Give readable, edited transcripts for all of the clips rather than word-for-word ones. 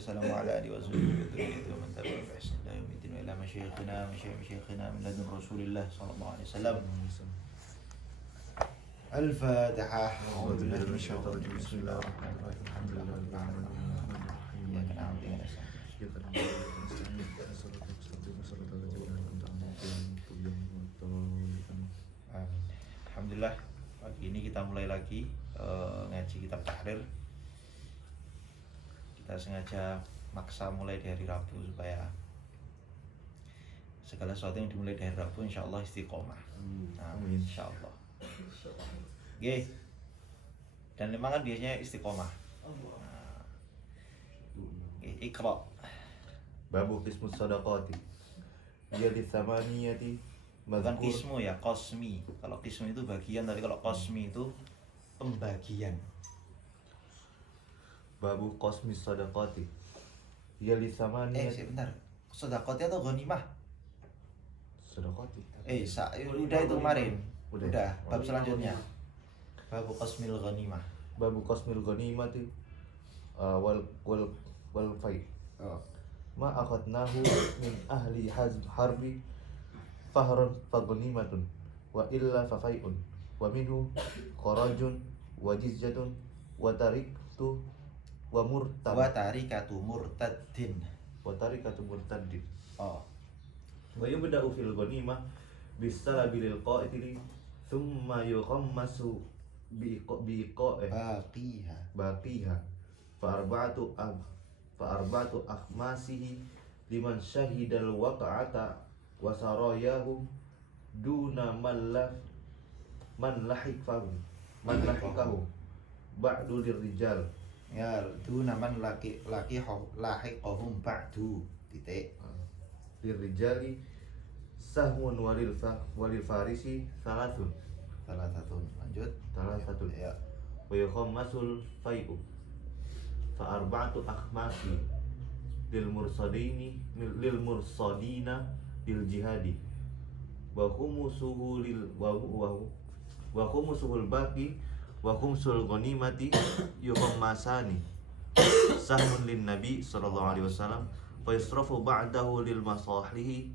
السلام على آله وصحبه وذريته ومن تبعهم بإحسان إلى يوم الدين وإلى مشايخنا من لدن رسول الله صلى الله عليه وسلم. الفاتحة. أعوذ بالله من الشيطان الرجيم. بسم الله الرحمن الرحيم. الحمد لله رب العالمين. إياك نعبد وإياك نستعين. Alhamdulillah, pagi ini kita mulai lagi ngaji kitab Tahrir. Kita sengaja maksa mulai dari Rabu supaya segala sesuatu yang dimulai dari Rabu insya Allah istiqomah. Amin. Insya Allah. Oke. Dan memang kan biasanya istiqomah. Iqra. Babu qismus sadaqati. Jadi samaniyati Bukan qismu ya, qasmi. Kalau qismu itu bagian, tapi kalau qasmi itu pembagian. Babu qasmis sadaqati. Jadi samaniyati. Sebentar. Sedekahnya atau ghanimah? Sadaqati. Udah itu kemarin. Udah. Bab selanjutnya. Babu qasmil ghanimah. Babu qasmil ghanimati wal fai. Ma akhadnahu min ahli harbi fahron faghnimatun wa illa fafai'un wa minhu kharajun wa jizyatun wa tariktu wa murtad Wa tarikatu murtaddin. Wa yubda'u fil ghanimah bisalabilil qa'itili thumma yuqammasu baqiha fa arba'atu akhmasihi liman syahidal waqa'ata wa sarayahu duna man lahikahu ba'du lirrijal. Ya, itu naman lahiqahum ba'du titik. Lirrijali sahmun walil farisi salatun. Lanjut. Ya. Wa yukhammasul fai'u fa arba'atu akhmasi lil mursadina lil jihadi wa khumusuhu baqi wa khumsul ghanimati yukhammasani sahmun lin nabi sallallahu alaihi wasallam wa yusrafu ba'dahu lil masalih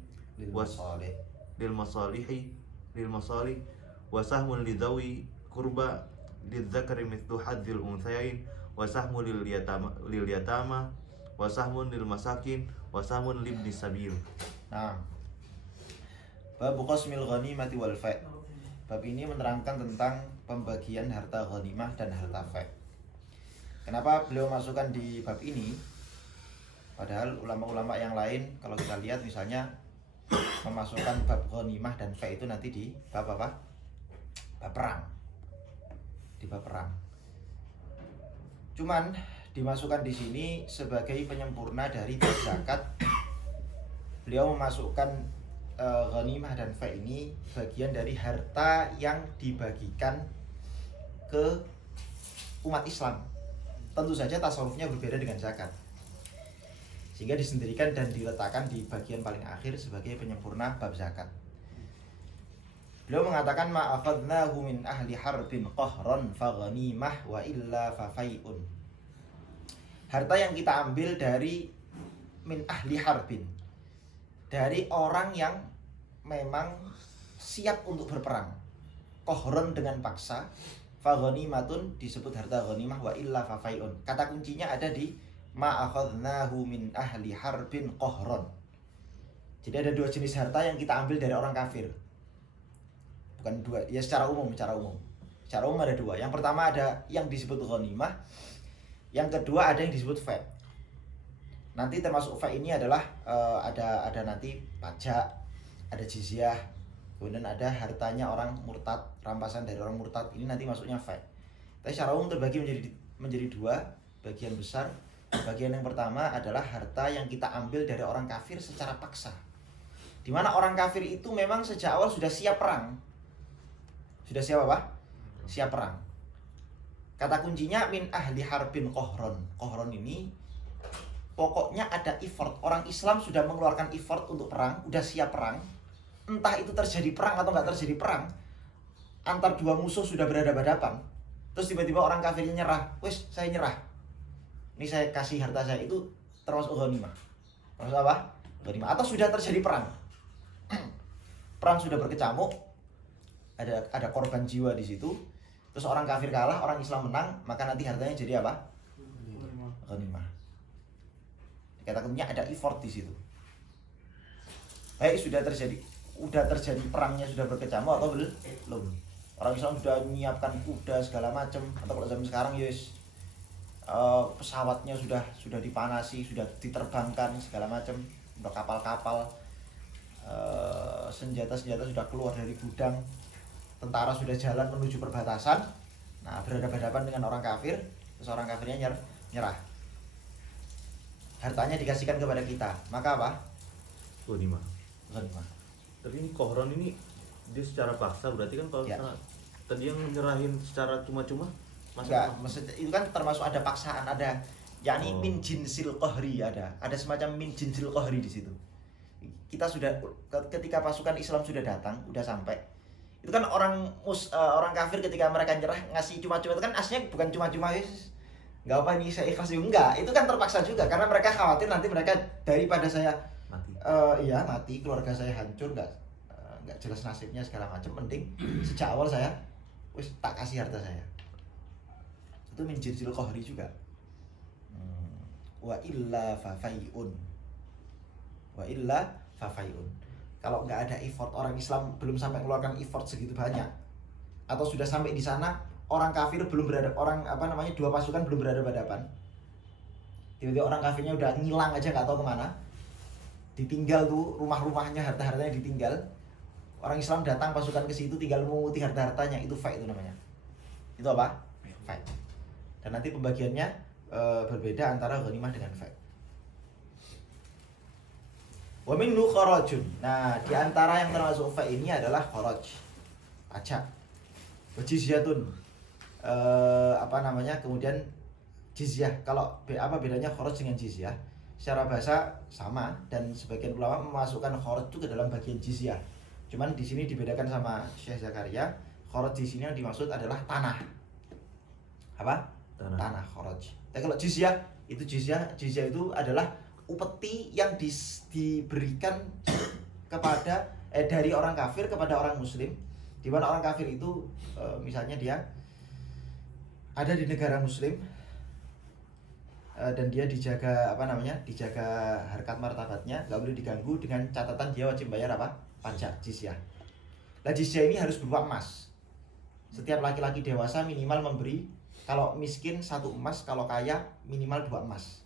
wa sahmun lidhawi qurba lidzakari mithlu hadzil unthayain wa sahmun lil yatama wa sahmun lil masakin wa sahmun libni sabil. Nah, bab qasmil ghanimati wal fa'. Bab ini menerangkan tentang pembagian harta ghanimah dan harta fa'. Kenapa beliau masukkan di bab ini? Padahal ulama-ulama yang lain kalau kita lihat misalnya memasukkan bab ghanimah dan fa' itu nanti di bab apa? Bab perang. Di bab perang. Cuman dimasukkan di sini sebagai penyempurna dari bab zakat. Beliau memasukkan ghanimah dan fa' ini bagian dari harta yang dibagikan ke umat Islam. Tentu saja tasawufnya berbeda dengan zakat, sehingga disendirikan dan diletakkan di bagian paling akhir sebagai penyempurna bab zakat. Beliau mengatakan ma akhadnahu min ahli harbin qahran fa ghanimah wa illa fa fai'un. Harta yang kita ambil dari min ahli harbin, dari orang yang memang siap untuk berperang. Qahran dengan paksa, fa ghanimatun disebut harta ghanimah wa illa fa fai'un. Kata kuncinya ada di ma akhadnahu min ahli harbin qahran. Jadi ada dua jenis harta yang kita ambil dari orang kafir. Bukan dua, ya secara umum. Secara umum ada dua. Yang pertama ada yang disebut ghanimah. Yang kedua ada yang disebut fa'. Nanti termasuk fa' ini adalah ada nanti pajak, ada jizyah, kemudian ada hartanya orang murtad, rampasan dari orang murtad. Ini nanti masuknya fa'. Tapi secara umum terbagi menjadi dua bagian besar. Bagian yang pertama adalah harta yang kita ambil dari orang kafir secara paksa. Di mana orang kafir itu memang sejak awal sudah siap perang. Sudah siap apa? Siap perang. Kata kuncinya min ahli harbin qahron. Qahron ini pokoknya ada effort. Orang Islam sudah mengeluarkan effort untuk perang, udah siap perang. Entah itu terjadi perang atau nggak terjadi perang, antar dua musuh sudah berhadapan-hadapan. Terus tiba-tiba orang kafirnya nyerah. Wes, saya nyerah. Ini saya kasih harta saya itu termasuk ghanimah. Termasuk apa? Ghanimah. Atau sudah terjadi perang. Perang sudah berkecamuk, ada korban jiwa di situ. Terus orang kafir kalah, orang Islam menang, maka nanti hartanya jadi apa? Ghanimah. Kata kuncinya ada effort di situ. Baik, sudah terjadi perangnya, sudah berkecamuk atau belum? Orang Islam sudah menyiapkan kuda segala macam, atau kalau zaman sekarang yes, pesawatnya sudah dipanasi, sudah diterbangkan segala macam, udah kapal-kapal, senjata-senjata sudah keluar dari gudang, tentara sudah jalan menuju perbatasan. Nah, berhadapan dengan orang kafir, terus orang kafirnya nyerah. Hartanya dikasihkan kepada kita, maka apa? Ghanimah. Ghanimah. Tapi ini kohron ini dia secara paksa, berarti kan kalau Ya. misalnya tadi yang nyerahin secara cuma-cuma Enggak, maksudnya itu kan termasuk ada paksaan, ada yakni min jinsil qahri, ada semacam min jinsil qahri di situ. Kita sudah ketika pasukan Islam sudah datang, udah sampai. Itu kan orang kafir ketika mereka nyerah ngasih cuma-cuma itu kan aslinya bukan cuma-cuma wis. Enggak apa ini saya ikhlas juga enggak, itu kan terpaksa juga karena mereka khawatir nanti mereka daripada saya mati. Mati, keluarga saya hancur, enggak jelas nasibnya segala macam, mending sejak awal saya wis tak kasih harta saya. Itu min jinsil qahri juga. Wa illa fafaiun. Kalau nggak ada effort, orang Islam belum sampai mengeluarkan effort segitu banyak, atau sudah sampai di sana orang kafir belum berada, dua pasukan belum berada hadapan, tiba-tiba orang kafirnya udah ngilang aja nggak tahu kemana, ditinggal tuh rumah-rumahnya, harta-hartanya ditinggal. Orang Islam datang pasukan ke situ tinggal menguti harta-hartanya, itu fight itu namanya. Itu apa? Fight. Dan nanti pembagiannya berbeda antara ghanimah dengan fight. Wa minhu kharajun. Nah, di antara yang termasuk fight ini adalah kharaj, pajak. Wa jizyatun. Kemudian jizyah. Kalau apa bedanya kharaj dengan jizyah? Secara bahasa sama, dan sebagian ulama memasukkan kharaj itu ke dalam bagian jizyah. Cuman di sini dibedakan sama Syekh Zakaria. Kharaj di sini yang dimaksud adalah tanah. Apa? Tanah kharaj. Tapi kalau jizyah itu adalah upeti yang diberikan kepada dari orang kafir kepada orang muslim, di mana orang kafir itu misalnya dia ada di negara muslim, dan dia dijaga harkat martabatnya, nggak boleh diganggu, dengan catatan dia wajib bayar apa? Pajak, jizyah. Nah, jizyah ini harus berupa emas. Setiap laki-laki dewasa minimal memberi, kalau miskin 1 emas, kalau kaya minimal 2 emas.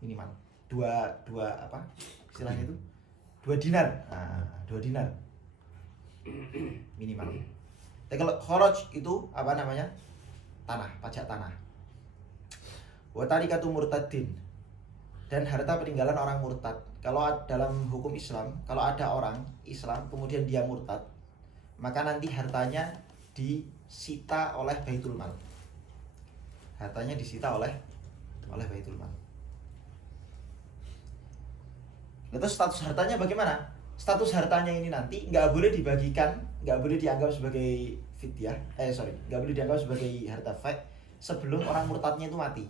Minimal. Dua istilahnya itu? 2 dinar. Nah, 2 dinar. Minimal. Tapi kalau kharaj itu tanah, pajak tanah. Wa tarikatu murtadin, dan harta peninggalan orang murtad. Kalau dalam hukum Islam, kalau ada orang Islam kemudian dia murtad, maka nanti hartanya disita oleh Baitul Mal. Hartanya disita oleh Baitul Mal. Lalu status hartanya bagaimana? Status hartanya ini nanti nggak boleh dibagikan, nggak boleh dianggap sebagai fidyah, nggak boleh dianggap sebagai harta fi'ah sebelum orang murtadnya itu mati.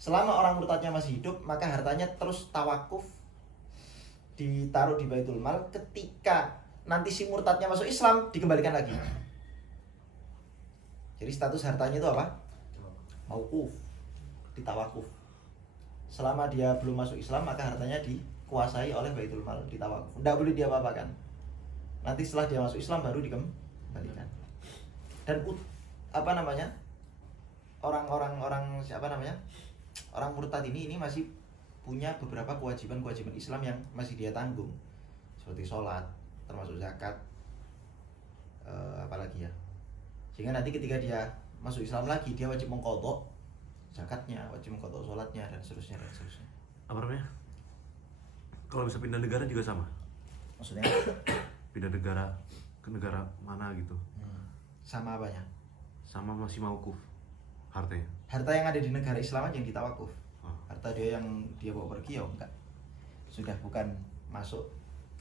Selama orang murtadnya masih hidup, maka hartanya terus tawakuf, ditaruh di Baitul Mal. Ketika nanti si murtadnya masuk Islam, dikembalikan lagi. Jadi status hartanya itu apa? Mauquf, ditawakuf. Selama dia belum masuk Islam, maka hartanya dikuasai oleh Baitul Mal, ditawakuf. Tidak boleh dia apa-apakan. Nanti setelah dia masuk Islam baru dikembalikan. Dan orang murtad ini masih punya beberapa kewajiban Islam yang masih dia tanggung, seperti sholat, termasuk zakat, apalagi ya. Sehingga nanti ketika dia masuk Islam lagi, dia wajib mengqadha zakatnya, wajib mengqadha sholatnya, dan seterusnya. Apa namanya? Kalau bisa pindah negara juga sama? Maksudnya? Pindah negara ke negara mana gitu? Sama apanya? Sama masih mauquf hartanya? Harta yang ada di negara Islam aja yang ditawakuf. Harta dia yang dia bawa pergi ya enggak. Sudah bukan masuk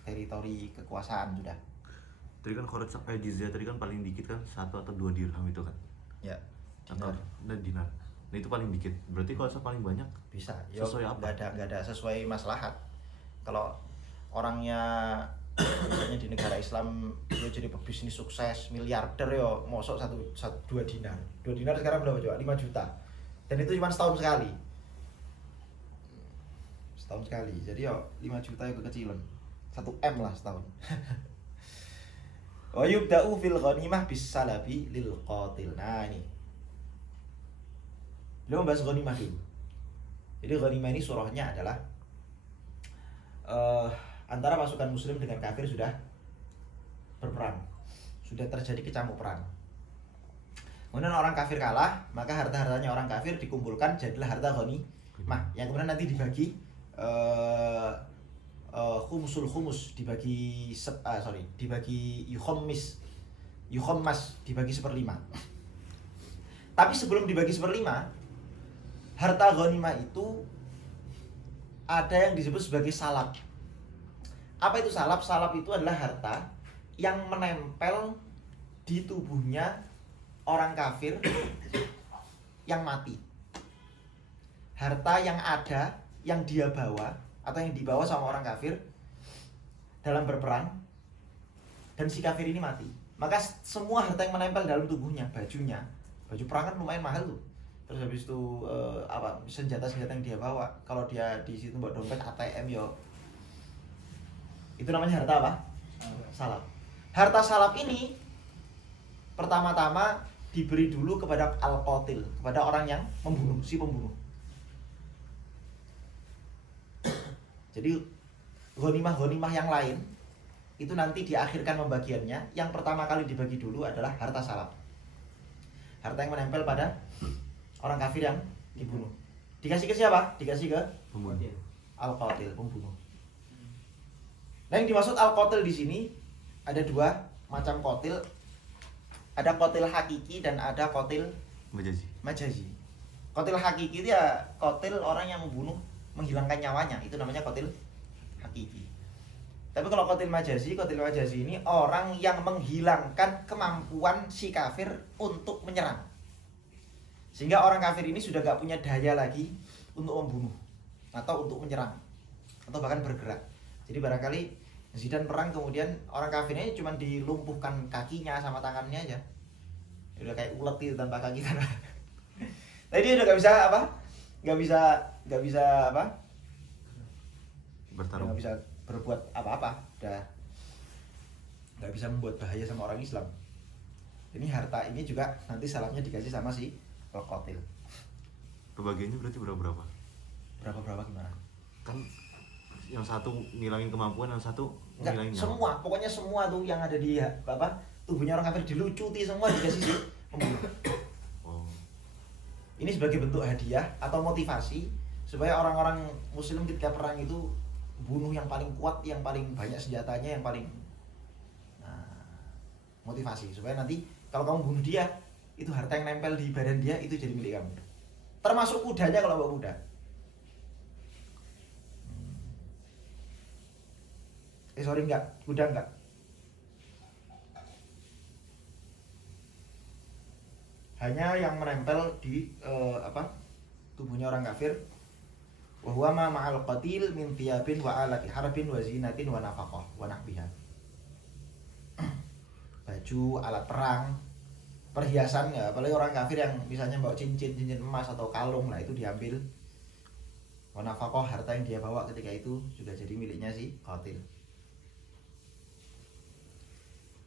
teritori kekuasaan sudah. Tadi kan kharaj jizyah tadi kan paling dikit kan 1 atau 2 dirham itu kan? Ya. Atau dinar. Nah itu paling dikit. Berarti kalau paling banyak Bisa. Sesuai apa? Nggak ada sesuai maslahat. Kalau orangnya misalnya di negara Islam dia jadi pebisnis sukses miliarder yo mosok dua dinar. Dua dinar sekarang berapa coba? 5 juta. Dan itu cuma setahun sekali. Setahun sekali. Jadi yo 5 juta itu kekecilan. 1 M lah setahun. Wa yubda'u fil ghanimah bis salabi lil qatil. Nah ini. Beliau membahas ghanimah dulu. Jadi ghanimah ini surahnya adalah antara pasukan muslim dengan kafir sudah berperang. Sudah terjadi kecamuk perang. Kemudian orang kafir kalah, maka harta-hartanya orang kafir dikumpulkan jadilah harta ghanimah yang kemudian nanti dibagi khumus dibagi yukhammas dibagi 1/5. Tapi sebelum dibagi 1/5, harta ghanimah itu ada yang disebut sebagai salab. Apa itu salab? Salab itu adalah harta yang menempel di tubuhnya orang kafir yang mati. Harta yang ada, yang dia bawa atau yang dibawa sama orang kafir dalam berperang dan si kafir ini mati. Maka semua harta yang menempel dalam tubuhnya, bajunya, baju perang kan lumayan mahal tuh. Terus habis itu senjata-senjata yang dia bawa, kalau dia di situ bawa dompet ATM yo, itu namanya harta apa? Salab. Harta salab ini pertama-tama diberi dulu kepada al-qatil, kepada orang yang membunuh, si pembunuh. Jadi ghanimah-ghanimah yang lain itu nanti diakhirkan pembagiannya. Yang pertama kali dibagi dulu adalah harta salab. Harta yang menempel pada orang kafir yang dibunuh. Dikasih ke siapa? Dikasih ke pembunuh. Al-qatil, pembunuh. Nah, yang dimaksud al-qatil di sini ada 2 macam qatil. Ada qatil hakiki dan ada qatil majazi. Qatil hakiki itu ya qatil orang yang membunuh, menghilangkan nyawanya, itu namanya qatil hakiki. Tapi kalau qatil majazi ini orang yang menghilangkan kemampuan si kafir untuk menyerang. Sehingga orang kafir ini sudah gak punya daya lagi untuk membunuh atau untuk menyerang atau bahkan bergerak. Jadi barangkali Zidan perang kemudian orang kafirnya cuma dilumpuhkan kakinya sama tangannya aja. Udah kayak ulet itu tanpa kaki kan. Tapi dia udah gak bisa apa? Gak bisa apa? Bertarung. Gak bisa berbuat apa-apa. Udah gak bisa membuat bahaya sama orang Islam. Ini harta ini juga nanti salahnya dikasih sama si al-qatil. Kebagiannya berarti berapa? Berapa gimana? Kan yang satu ngilangin kemampuan, yang satu ngilangin nyawa. Semua, pokoknya semua tuh yang ada di apa tubuhnya orang kafir dilucuti semua dikasih si pembunuh. Oh. Ini sebagai bentuk hadiah atau motivasi supaya orang-orang muslim ketika perang itu bunuh yang paling kuat, yang paling banyak senjatanya, yang paling motivasi supaya nanti kalau kamu bunuh dia, itu harta yang nempel di badan dia itu jadi milik kamu. Termasuk kudanya kalau bawa kuda. Kuda enggak. Hanya yang menempel di tubuhnya orang kafir. Wa huwa ma ma'al qatil min thiyabin wa alati harbin wa zinatin wa nafaqah wa nahbiha. Baju, alat perang, perhiasan ya, apalagi orang kafir yang misalnya bawa cincin emas atau kalung, lah itu diambil. Wa nafaqah, harta yang dia bawa ketika itu juga jadi miliknya si qatil.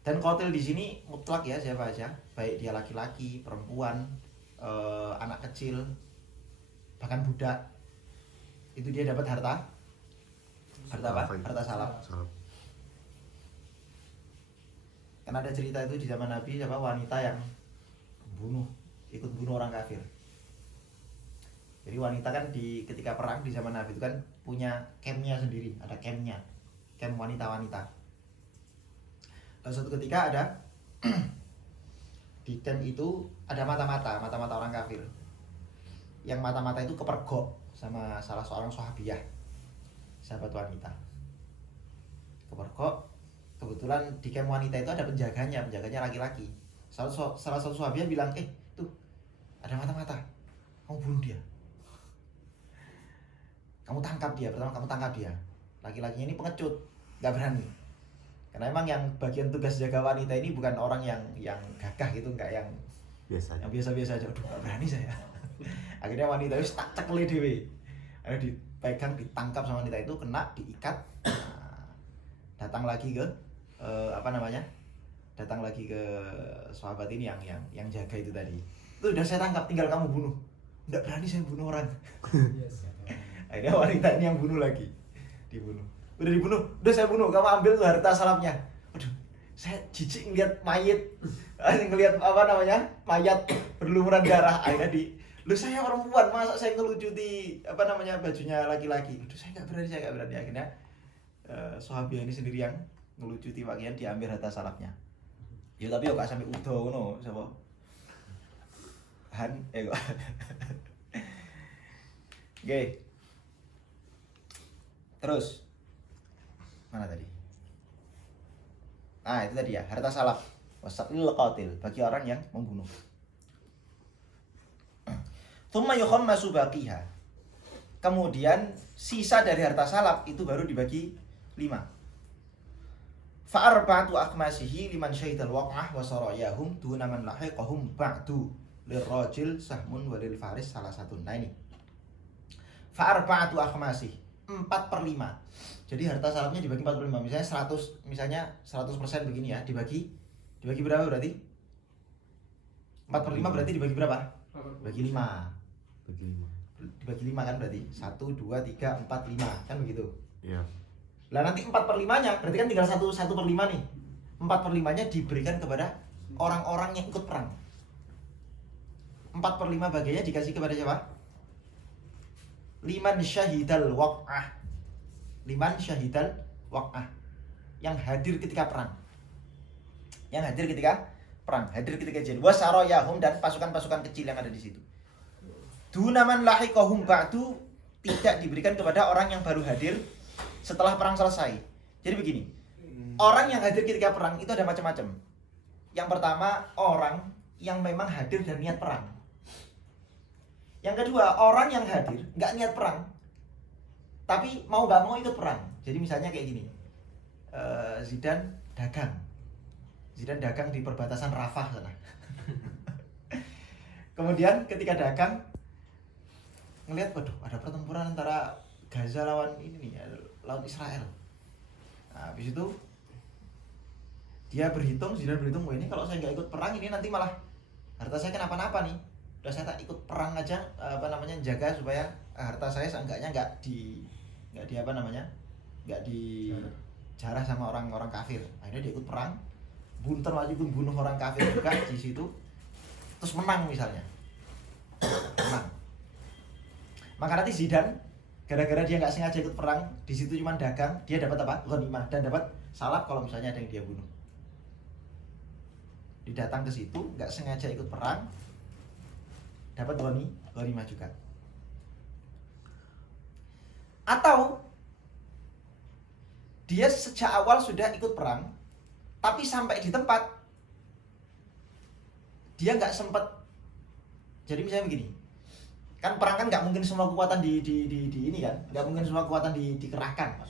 Dan qatil di sini mutlak ya, siapa aja, baik dia laki-laki, perempuan, anak kecil, bahkan budak, itu dia dapat harta apa? Harta salab. Karena ada cerita itu di zaman Nabi, siapa wanita yang ikut bunuh orang kafir. Jadi wanita kan ketika perang di zaman Nabi itu kan punya campnya sendiri, ada campnya, camp wanita-wanita. Lalu suatu ketika ada di camp itu ada mata-mata orang kafir. Yang mata-mata itu kepergok sama salah seorang sahabiah, sahabat wanita. Kepergok, kebetulan di camp wanita itu ada penjaganya laki-laki. Salah satu sahabiah bilang, tuh ada mata-mata. kamu bunuh dia. Kamu tangkap dia, pertama kamu tangkap dia. Laki-lakinya ini pengecut, nggak berani. Karena emang yang bagian tugas jaga wanita ini bukan orang yang gagah gitu, nggak yang biasa-biasa aja. Aduh, nggak berani saya. Akhirnya wanita itu tak cekle dewe. Akhirnya dipegang, ditangkap sama wanita itu, kena, diikat. Nah, datang lagi ke datang lagi ke sahabat ini yang jaga itu tadi. Itu udah saya tangkap, tinggal kamu bunuh. Nggak berani saya bunuh orang. Akhirnya wanita ini yang bunuh lagi, dibunuh. Udah dibunuh, udah saya bunuh, kamu ambil tuh harta salapnya. Aduh, saya jijik ngeliat mayat, ngeliat mayat berlumuran darah. Akhirnya lu saya perempuan, masa saya ngelucuti bajunya laki-laki. Aduh, saya nggak berani. Akhirnya sahabat ini sendiri yang ngelucuti pakaian, diambil harta salapnya. Ya tapi kok sampai udo ngono, sapa? Kok. Oke. Terus mana tadi? Nah, itu tadi ya, harta salaf. Wasaqil qatil, bagi orang yang membunuh. Tsumma yukhammasu baqiha. Kemudian sisa dari harta salaf itu baru dibagi 5. Fa'arba'atu akhmasihi liman syahidal waq'ah wa sarayahum duna man lahiqahum ba'du lirrajil sahmun walil faris salah satu. Nah ini. Fa'arba'atu akhmasih 4/5. Jadi harta salafnya dibagi 4/5. Misalnya 100% begini ya, dibagi berapa berarti? 4/5 berarti dibagi berapa? Bagi 5. Dibagi 5 kan berarti 1, 2, 3, 4, 5 kan begitu? Iya. Lah nanti 4/5-nya berarti kan tinggal 1/5 nih. 4/5-nya diberikan kepada orang-orang yang ikut perang. 4/5 bagiannya dikasih kepada siapa? Liman syahidal waq'ah. Liman syahidal waq'ah. Yang hadir ketika perang. Hadir ketika jihad. Wasarayahum, dan pasukan-pasukan kecil yang ada di situ. Dunaman lahiqahum ba'du, tidak diberikan kepada orang yang baru hadir setelah perang selesai. Jadi begini, orang yang hadir ketika perang itu ada macam-macam. Yang pertama, orang yang memang hadir dan niat perang. Yang kedua, orang yang hadir nggak niat perang, tapi mau nggak mau ikut perang. Jadi misalnya kayak gini, Zidane dagang di perbatasan Rafah sana. Kemudian ketika dagang, ngelihat, waduh, ada pertempuran antara Gaza lawan lawan Israel. Nah, habis itu Zidane berhitung, wah ini kalau saya nggak ikut perang ini nanti malah harta saya kenapa-napa nih. Udah saya tak ikut perang aja, jaga supaya harta saya seenggaknya nggak dijarah sama orang-orang kafir. Akhirnya dia ikut perang, bunter maju pun bunuh orang kafir juga di situ, terus menang misalnya, menang. Maka nanti Zidane, gara-gara dia nggak sengaja ikut perang, di situ cuma dagang, dia dapat apa? Ghanimah, dan dapat salap kalau misalnya ada yang dia bunuh. Didatang ke situ, nggak sengaja ikut perang, dapat ghanimah juga. Atau dia sejak awal sudah ikut perang, tapi sampai di tempat dia nggak sempat. Jadi misalnya begini, kan perang kan nggak mungkin semua kekuatan di ini kan, nggak mungkin semua kekuatan dikerahkan.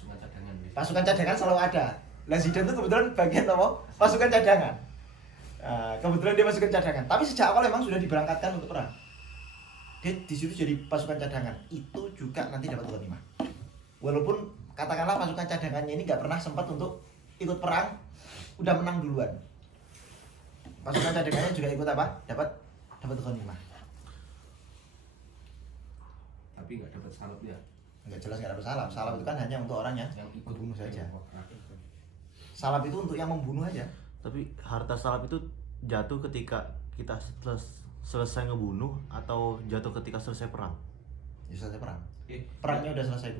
Pasukan cadangan selalu ada. Lah Zidane itu kebetulan bagian apa? Pasukan cadangan. Kebetulan dia pasukan cadangan, tapi sejak awal memang sudah diberangkatkan untuk perang. Dia di situ jadi pasukan cadangan, itu juga nanti dapat ghanimah. Walaupun katakanlah pasukan cadangannya ini nggak pernah sempat untuk ikut perang, udah menang duluan. Pasukan cadangannya juga ikut apa? Dapat ghanimah. Tapi nggak dapat salap ya? Nggak jelas nggak dapat salap. Salap itu kan hanya untuk orang yang ikut membunuh saja. Salap itu untuk yang membunuh aja. Tapi harta salap itu jatuh ketika kita selesai ngebunuh atau jatuh ketika selesai perang? Ya selesai perang. Perangnya udah selesai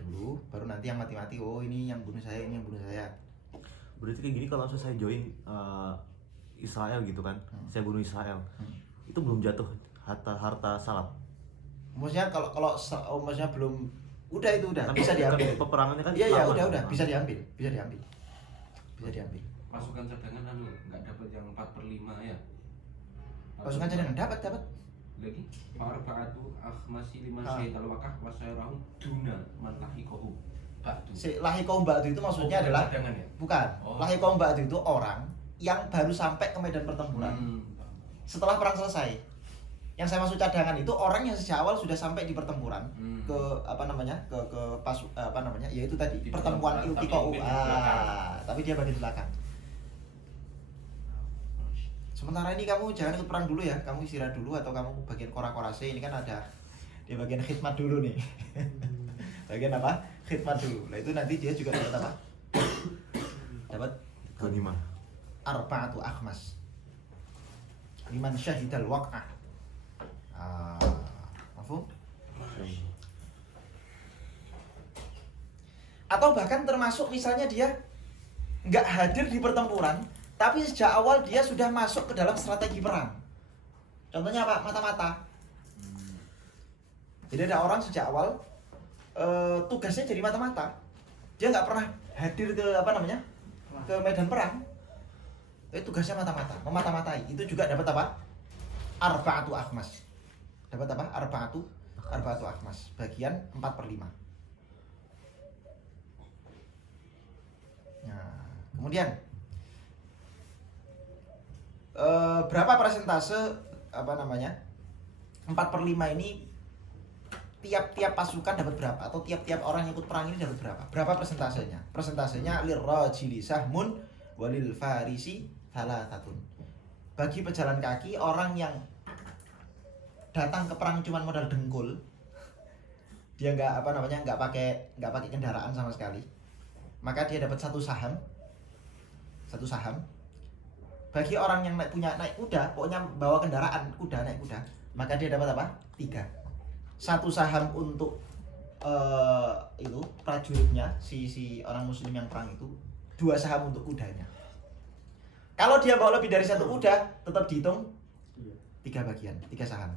dulu, baru nanti yang mati-mati, oh ini yang bunuh saya, ini yang bunuh saya. Berarti kayak gini, kalau saya join Israel gitu kan, saya bunuh Israel, itu belum jatuh harta salap? Maksudnya kalau maksudnya belum, udah bisa diambil. Peperangannya kan? Iya udah bisa diambil. Pasukan cadangan nggak dapat yang 4/5 ya? Pasukan cadangan dapat. Lagi arba'atu akhmasi liman Ah. syahidal wakah wa sayarahu duna man lahikahu ba'du. Si lahikaum ba'du itu maksudnya adalah cadangan ya? bukan. Oh. Lahikaum ba'du itu orang yang baru sampai ke medan pertempuran setelah perang selesai. Yang saya maksud cadangan itu orang yang sejak awal sudah sampai di pertempuran ke apa namanya ke apa namanya yaitu tadi Di pertemuan pertempuran, iltiqa'u. tapi mungkin di belakang. Tapi dia bagian belakang. Sementara ini kamu jangan ikut perang dulu ya, kamu istirahat dulu atau kamu bagian kora-korase ini kan ada di bagian khidmat dulu nih. Bagian apa? Khidmat dulu. Nah itu nanti dia juga dapat apa? Dapat Ghanimah. arba'atu akhmas. Liman syahidal waq'ah. Mafhum? Atau bahkan termasuk misalnya dia nggak hadir di pertempuran, tapi sejak awal dia sudah masuk ke dalam strategi perang. Contohnya apa? Mata-mata. Jadi ada orang sejak awal tugasnya jadi mata-mata. Dia nggak pernah hadir ke apa namanya ke medan perang. Tapi tugasnya mata-mata, memata-matai. Itu juga dapat apa? Arba'atu akhmas. Dapat apa? Arba'atu akhmas. Bagian 4/5. Nah, kemudian berapa persentase apa namanya 4/5 ini tiap-tiap pasukan dapat berapa atau tiap-tiap orang yang ikut perang ini dapat berapa? Berapa persentasenya? Persentasenya lirrajili sahmun walil farisi thalathatun. Bagi pejalan kaki orang yang datang ke perang cuma modal dengkul, dia nggak apa namanya nggak pakai kendaraan sama sekali, maka dia dapat satu saham. Bagi orang yang naik kuda, pokoknya bawa kendaraan kuda, naik kuda, maka dia dapat apa? 3. Satu saham untuk itu prajuritnya, si orang muslim yang perang itu. 2 saham untuk kudanya. Kalau dia bawa lebih dari 1 kuda, tetap dihitung 3 bagian, 3 saham.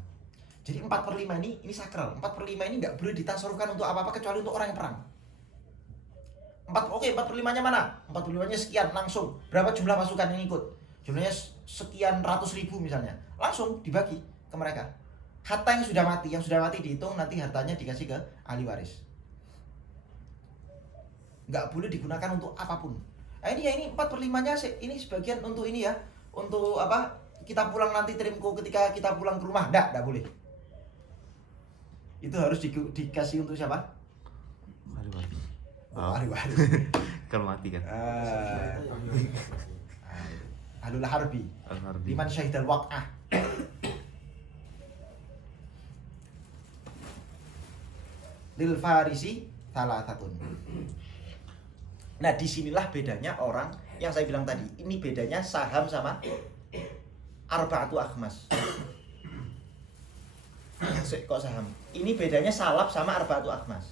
Jadi 4/5 ini sakral. 4/5 ini nggak boleh ditasarufkan untuk apa-apa kecuali untuk orang yang perang. 4/5-nya mana? 4/5-nya sekian langsung. Berapa jumlah pasukan yang ikut? Jumlahnya sekian ratus ribu misalnya. Langsung dibagi ke mereka. Harta yang sudah mati dihitung, nanti hartanya dikasih ke ahli waris. Nggak boleh digunakan untuk apapun. Nah, ini 4/5-nya ini sebagian untuk ini ya. Untuk apa? Kita pulang nanti terimku ketika kita pulang ke rumah. Nggak boleh. Itu harus dikasih untuk siapa? Ahli waris. Kan mati kan. Ahlul harbi. Al-Harbi. Liman syahidal waq'ah. Lil farisi thalathatun. Nah, disinilah bedanya orang yang saya bilang tadi. Ini bedanya saham sama arba'atu akhmas. Kok saham? Ini bedanya salap sama arba'atu akhmas.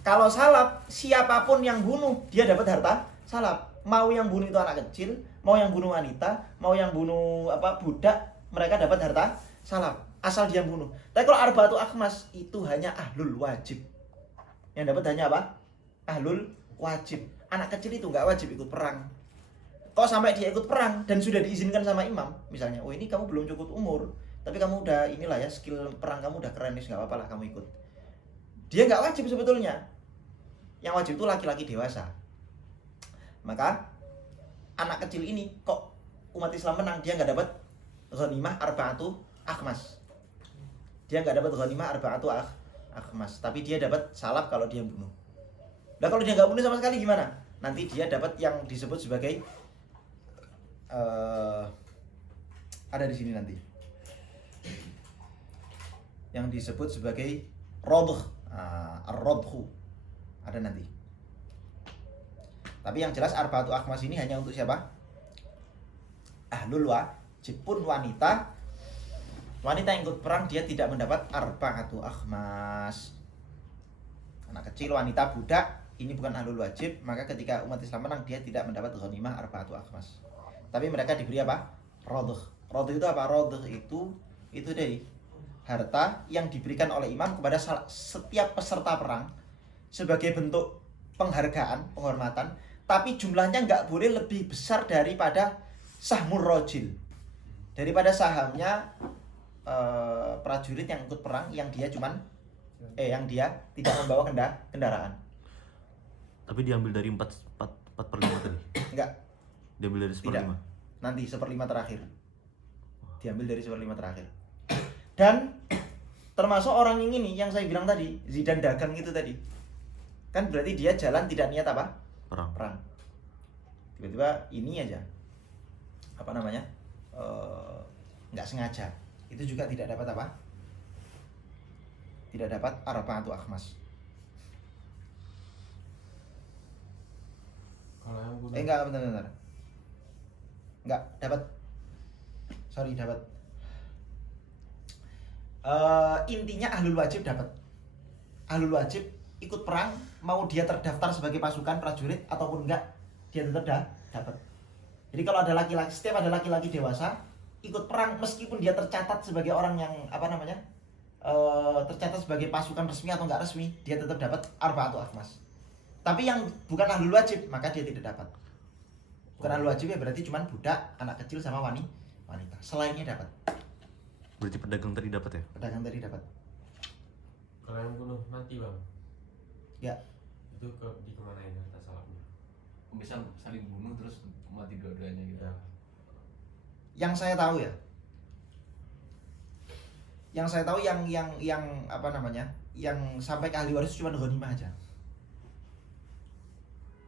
Kalau salap, siapapun yang bunuh, dia dapat harta salap. Mau yang bunuh itu anak kecil, mau yang bunuh wanita, mau yang bunuh budak, mereka dapat harta salap. Asal dia bunuh. Tapi kalau arba'atu akhmas itu hanya ahlul wajib. Yang dapat hanya apa? Ahlul wajib. Anak kecil itu nggak wajib ikut perang. Kok sampai dia ikut perang dan sudah diizinkan sama imam, misalnya, oh ini kamu belum cukup umur, tapi kamu udah inilah ya, skill perang kamu udah keren nih, nggak apa-apa lah kamu ikut. Dia nggak wajib sebetulnya. Yang wajib itu laki-laki dewasa. Maka anak kecil ini kok umat Islam menang, dia nggak dapat ghanimah arba'atu akhmas. Dia nggak dapat ghanimah arba'atu akhmas, tapi dia dapat salaf kalau dia bunuh. Nah kalau dia nggak bunuh sama sekali gimana? Nanti dia dapat yang disebut sebagai ada di sini nanti. Yang disebut sebagai rodh, ar-rodhu ada nanti. Tapi yang jelas arba'atu akhmas ini hanya untuk siapa? Ahlul wajib. Pun wanita yang ikut perang dia tidak mendapat arba'atu akhmas. Anak kecil, wanita, budak ini bukan ahlul wajib, maka ketika umat Islam menang dia tidak mendapat ghanimah arba'atu akhmas. Tapi mereka diberi apa? Rodh. Rodh itu apa? Rodh itu dari harta yang diberikan oleh imam kepada setiap peserta perang sebagai bentuk penghargaan, penghormatan, tapi jumlahnya nggak boleh lebih besar daripada sahmur rojil, daripada sahamnya prajurit yang ikut perang yang dia tidak membawa kendaraan. Tapi diambil dari 4/5 tadi. Enggak, Diambil dari 1/5. nanti 1/5 terakhir. Diambil dari 1/5 terakhir. Dan termasuk orang yang ini yang saya bilang tadi, Zidan dagang itu tadi. Kan berarti dia jalan tidak niat apa? Perang. Tiba-tiba ini aja. Apa namanya? Nggak sengaja. Itu juga tidak dapat apa? Tidak dapat arba'atu akhmas. Kalau yang bunuh Enggak, benar. Enggak, dapat. Sorry, dapat. Intinya ahlul wajib dapat. Ahlul wajib ikut perang, mau dia terdaftar sebagai pasukan prajurit ataupun enggak, dia tetap dapat. Jadi kalau ada laki-laki, setiap ada laki-laki dewasa ikut perang meskipun dia tercatat sebagai orang yang apa namanya? Tercatat sebagai pasukan resmi atau enggak resmi, dia tetap dapat arba'atu akhmas. Tapi yang bukan ahlul wajib, maka dia tidak dapat. Bukan ahlul wajib ya berarti cuman budak, anak kecil sama wanita. Selainnya dapat. Berarti pedagang tadi dapat ya? Pedagang tadi dapat. kalau yang bunuh mati bang, Ya, itu dikemanain harta salapnya? Bisa saling bunuh terus mati dua-duanya gitu. Ya. yang saya tahu ya. Yang saya tahu yang apa namanya? Yang sampai ke ahli waris cuma ghanimah aja.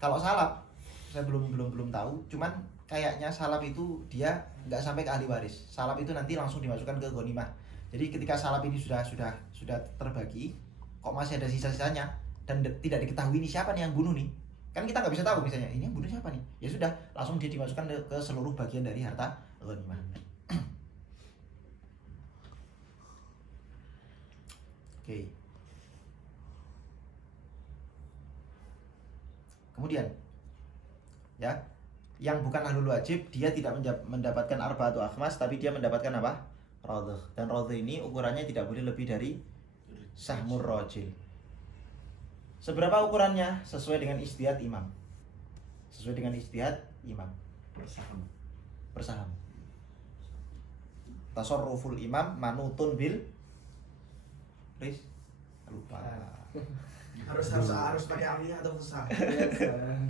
Kalau salap saya belum tahu, cuman kayaknya salap itu dia nggak sampai ke ahli waris. Salap itu nanti langsung dimasukkan ke ghanimah. Jadi ketika salap ini sudah terbagi, kok masih ada sisa-sisanya dan tidak diketahui ini siapa nih yang bunuh nih. Kan kita nggak bisa tahu misalnya ini yang bunuh siapa nih. Ya sudah, langsung dia dimasukkan ke seluruh bagian dari harta ghanimah. Oke. Kemudian ya, yang bukan ahlul wajib dia tidak mendapatkan arba'atu akhmas, tapi dia mendapatkan apa? Radhah. Dan radhah ini ukurannya tidak boleh lebih dari sahmur rajil. Seberapa ukurannya? Sesuai dengan ijtihad imam. Sesuai dengan ijtihad imam. Bersaham. Tasarruful imam manutun bil Riz? Lupa. harus pakai amiyah atau fusah?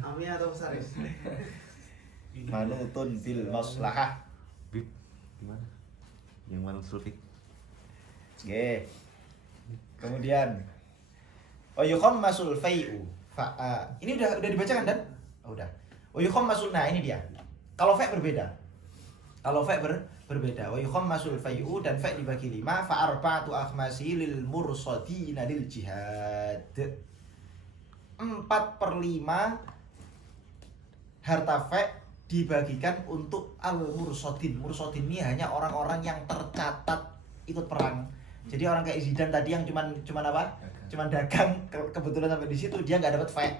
Amiyah atau fusah, Riz? Manutun bil maslahah. Bib, gimana? Yang mana sulfik? Oke. Kemudian masul fai'u. Ini udah dibacakan dan? Oh, udah. Masul, nah ini dia. Kalau fa' berbeda. Berbeda. Masul fai'u dan fa' dibagi 5, fa arba'atu akhmasi lil mursadina lil jihad. 4/5 harta fa' dibagikan untuk al-mursadin. Mursadin ini hanya orang-orang yang tercatat ikut perang. Jadi orang kayak Zidan tadi yang cuman apa? Cuman dagang, kebetulan sampai di situ dia nggak dapat fa'.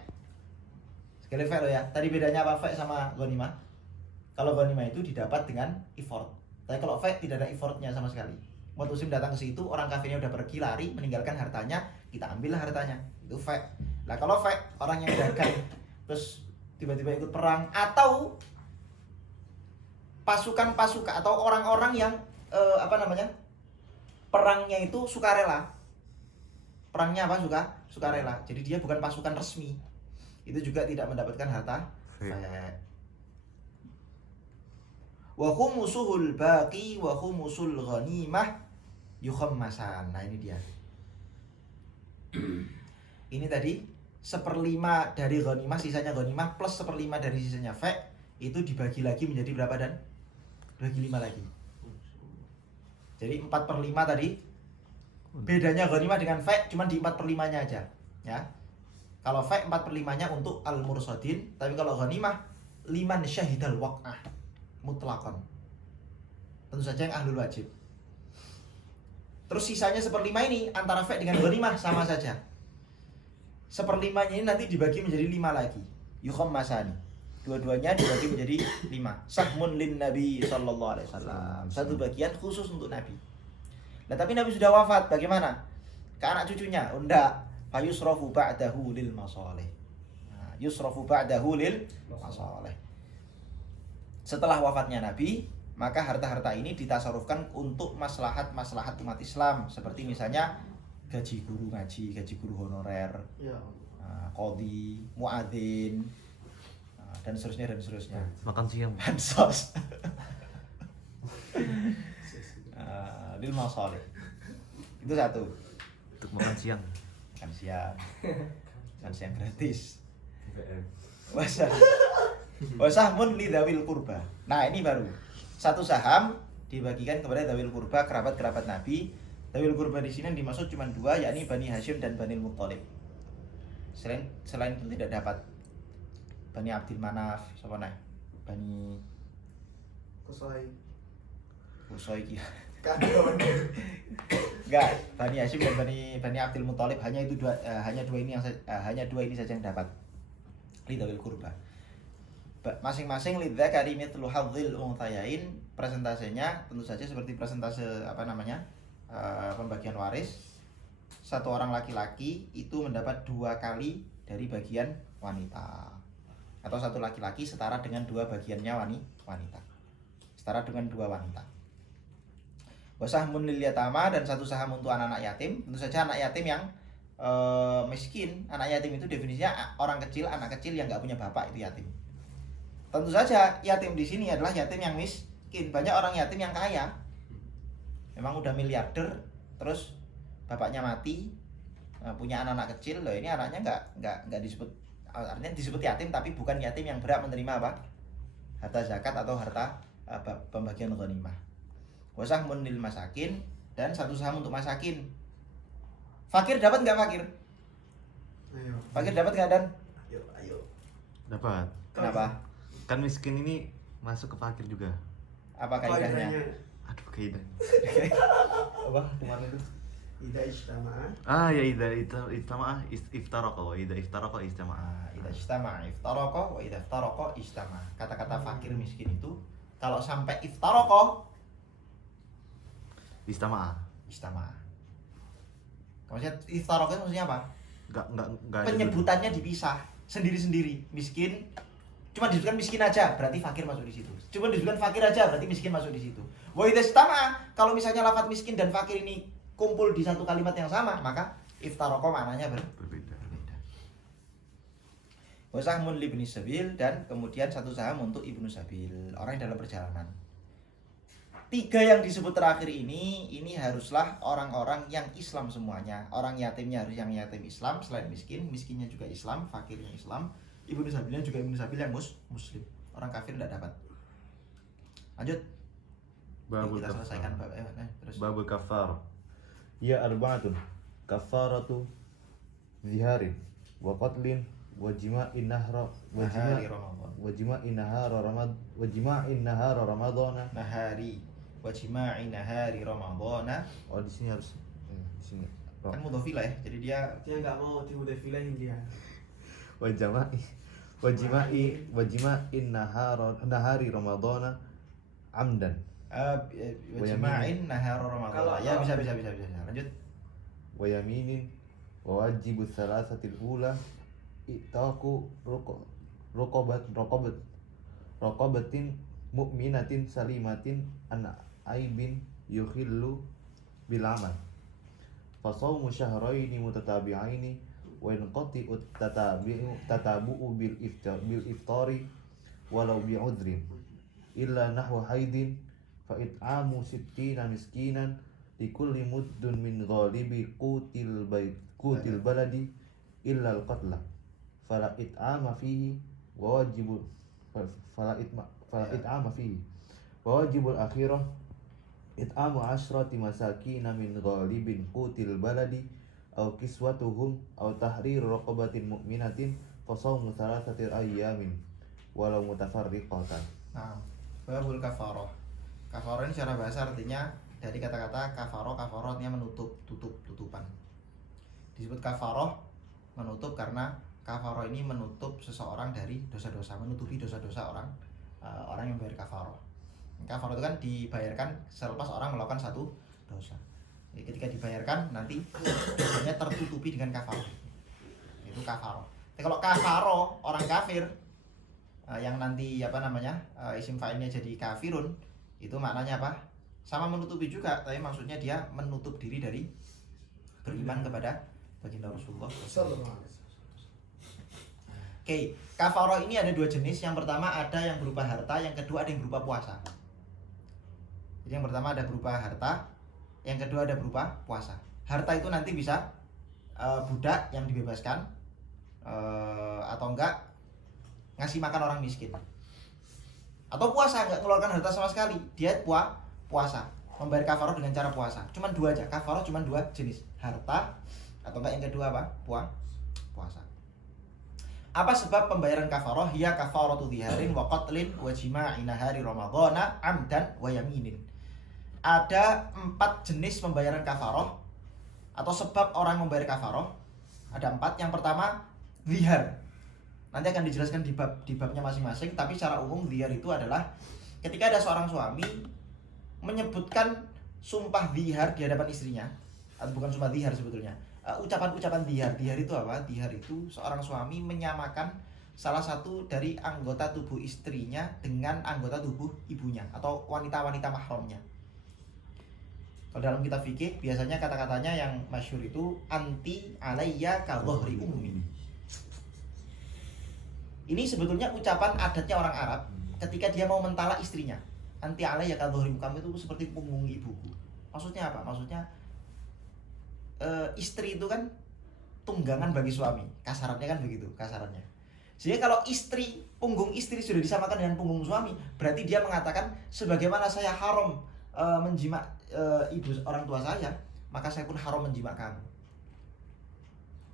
Sekali fa' loh ya. Tadi bedanya apa fa' sama ghanimah? Kalau ghanimah itu didapat dengan effort. Tapi kalau fa' tidak ada effortnya sama sekali. Musim datang ke situ, orang kafirnya udah pergi lari, meninggalkan hartanya, kita ambillah hartanya. Itu fa'. Nah kalau fa' orang yang dagang terus tiba-tiba ikut perang, atau pasukan-pasukan atau orang-orang yang perangnya itu sukarela. Perangnya apa? Sukarela. Jadi dia bukan pasukan resmi. Itu juga tidak mendapatkan harta fa'. Wa khumusuhul baqi wa khumusul ghanimah yukhammasan. Nah ini dia. Ini tadi 1/5 dari ghanimah, sisanya ghanimah plus 1/5 dari sisanya fa' itu dibagi lagi menjadi berapa dan? Bagi 5 lagi. Jadi 4/5 tadi. Bedanya ghanimah dengan fa' cuma di 4/5-nya aja, ya. Kalau fa' 4/5-nya untuk al-mursadin, tapi kalau ghanimah liman syahidal waq'ah mutlaqan. Tentu saja yang ahlul wajib. Terus sisanya 1/5 ini antara fa' dengan ghanimah sama saja. 1/5-nya ini nanti dibagi menjadi 5 lagi. Yukhammasani. Dua-duanya dibagi menjadi 5. Sahmun lin Nabi sallallahu alaihi wasallam. Satu bagian khusus untuk Nabi. Nah, tapi Nabi sudah wafat, bagaimana? Ke anak cucunya? Oh, enggak. Fa yusrafu ba'dahu lil masalih. Yusrafu ba'dahu lil masalih. Setelah wafatnya Nabi, maka harta-harta ini ditasarufkan untuk maslahat-maslahat umat Islam, seperti misalnya gaji guru ngaji, gaji guru honorer, Ya. qadhi, muadzin, dan seterusnya. Makan siang. Bansos. Lil masalih. Itu satu. Untuk makan siang. Makan siang. Makan siang gratis. BM. Wasahmun li dzawil qurba. Nah, ini baru. Satu saham dibagikan kepada dzawil qurba, kerabat-kerabat Nabi. Dzawil qurba di sini yang dimaksud cuma dua, yakni Bani Hashim dan Bani Muthalib. Selain itu tidak dapat. Bani Abdul Manaf, siapa nah? Bani Kusoi. Qusay. Kadon. Enggak, Bani Hashim dan Bani Abdul Muthalib hanya dua ini saja yang dapat. Lidzawil qurba. Masing-masing lidzakari mithlu hadzil unthayain, presentasenya tentu saja seperti presentase pembagian waris. Satu orang laki-laki itu mendapat 2 kali dari bagian wanita. Atau satu laki-laki setara dengan 2 bagiannya wanita. Setara dengan 2 wanita. Wasahmun lil yatama, dan 1 saham untuk anak-anak yatim. Tentu saja anak yatim yang miskin. Anak yatim itu definisinya orang kecil, anak kecil yang nggak punya bapak itu yatim. Tentu saja yatim di sini adalah yatim yang miskin. Banyak orang yatim yang kaya, memang udah miliarder, terus bapaknya mati, punya anak-anak kecil. Loh, ini anaknya nggak disebut, artinya disebut yatim tapi bukan yatim yang berhak menerima apa? Harta zakat atau harta pembagian ghanimah. Wasahmun lil masakin, dan 1 saham untuk masakin. Fakir dapat nggak fakir? Ayo. Fakir dapat nggak, Dan? Ayo. Dapat. Kenapa? Kan miskin ini masuk ke fakir juga. Apa kaidahnya? Aduh, kaidah. Apa kemarin itu? Ida ijtama'a. Ya idza ijtama'a iftaraqa wa idza iftaraqa ijtama'a. Idza ijtama'a iftaraqa wa idza iftaraqa ijtama'a. Kata-kata fakir miskin itu kalau sampai iftaraqa Ijtama'a. Maksudnya iftaraqa itu maksudnya apa? Enggak ada Penyebutannya dipisah sendiri-sendiri. Miskin cuma disebutkan miskin aja, berarti fakir masuk di situ. Cuma disebutkan fakir aja, berarti miskin masuk di situ. Wa idza ijtama'a, kalau misalnya lafaz miskin dan fakir ini kumpul di satu kalimat yang sama, maka iftaraqa maknanya berbeda. Wasahmun li ibni sabil, dan kemudian 1 saham untuk ibnu sabil, orang yang dalam perjalanan. 3 yang disebut terakhir ini haruslah orang-orang yang Islam semuanya. Orang yatimnya harus yang yatim Islam, selain miskinnya juga Islam, fakirnya Islam, ibnu sabilnya juga ibnu sabil yang muslim. Orang kafir tidak dapat. Lanjut. Babul Kita kafar. selesaikan terus. Babul kafar. Ya arba'atun. Kafaratu ziharin wa qatlin wa jima'in nahra wa Nahari Ramadan. jima'in nahara ramadana. Nahari wa jima'i nahari Ramadana. Oh, di sini harus di sini. Kan mudhofilah ya. Jadi dia Dia nggak mau dimudafilahin dia. wajima'in nahari ramadana amdan wajima'in nahar Ramadan. Kalau- Ya bisa. Lanjut. wa yaminin wa wajibu thalathatil ula itaku raqabatin mu'minatin salimatin an aibin yukhillu bil amal fa shawmu syahraini mutatabi'aini wa yanqati'u tatabu'u bil iftari walau bi'udrin illa nahwa haidin fa it'amu sittina miskinan likulli muddun min ghalibi qutil baladi illa al-qatla fala it'ama fihi wa wajibul wajibul akhirah it'amu asyrati masakina min ghalibin qutil baladi aw kiswatuhum aw tahriru raqabatin mu'minatin fa shawmu thalathati ayyamin walau mutafarriqatan. Nah, babul kafaroh. Kafaroh ini secara bahasa artinya dari kata-kata kafaroh artinya menutup, tutupan. Disebut kafaroh menutup karena kafaroh ini menutup seseorang dari dosa-dosa, menutupi dosa-dosa orang yang bayar kafaroh. Kafaroh itu kan dibayarkan selepas orang melakukan satu dosa. Jadi ketika dibayarkan nanti dosanya tertutupi dengan kafaroh. Itu kafaroh. Tapi kalau kafaroh orang kafir yang nanti isim fa'ilnya jadi kafirun, Itu maknanya apa? Sama menutupi juga, tapi maksudnya dia menutup diri dari beriman kepada baginda Rasulullah. Oke, kafaroh ini ada dua jenis. Yang pertama ada yang berupa harta, yang kedua ada yang berupa puasa. Jadi yang pertama ada berupa harta, yang kedua ada berupa puasa. Harta itu nanti bisa budak yang dibebaskan, atau enggak ngasih makan orang miskin, atau puasa, enggak mengeluarkan harta sama sekali, dia puasa, membayar kafaroh dengan cara puasa. Cuman dua aja, kafaroh cuman dua jenis, harta atau enggak yang kedua apa? Puasa. Apa sebab pembayaran kafaroh? Ya kafaratu dhiharin wa qatlin wa jima'in nahari ramadhana amdan wa yaminin. Ada 4 jenis pembayaran kafaroh atau sebab orang membayar kafaroh. Ada 4. Yang pertama dhihar. Nanti akan dijelaskan di babnya masing-masing, tapi secara umum dhihar itu adalah ketika ada seorang suami menyebutkan sumpah dhihar di hadapan istrinya, atau bukan sumpah dhihar sebetulnya. Ucapan-ucapan dhihar. Dhihar itu apa? Dhihar itu seorang suami menyamakan salah satu dari anggota tubuh istrinya dengan anggota tubuh ibunya atau wanita-wanita mahramnya. Kalau dalam kitab fikih biasanya kata-katanya yang masyhur itu anti alayya ka dhahri ummi. Ini sebetulnya ucapan adatnya orang Arab ketika dia mau mentalak istrinya. Anti alayya ka dhahri ummi itu seperti punggung ibuku. Maksudnya apa? Maksudnya istri itu kan tunggangan bagi suami, kasarannya kan begitu, kasarannya. Jadi kalau punggung istri sudah disamakan dengan punggung suami, berarti dia mengatakan sebagaimana saya haram menjima ibu orang tua saya, maka saya pun haram menjima kamu.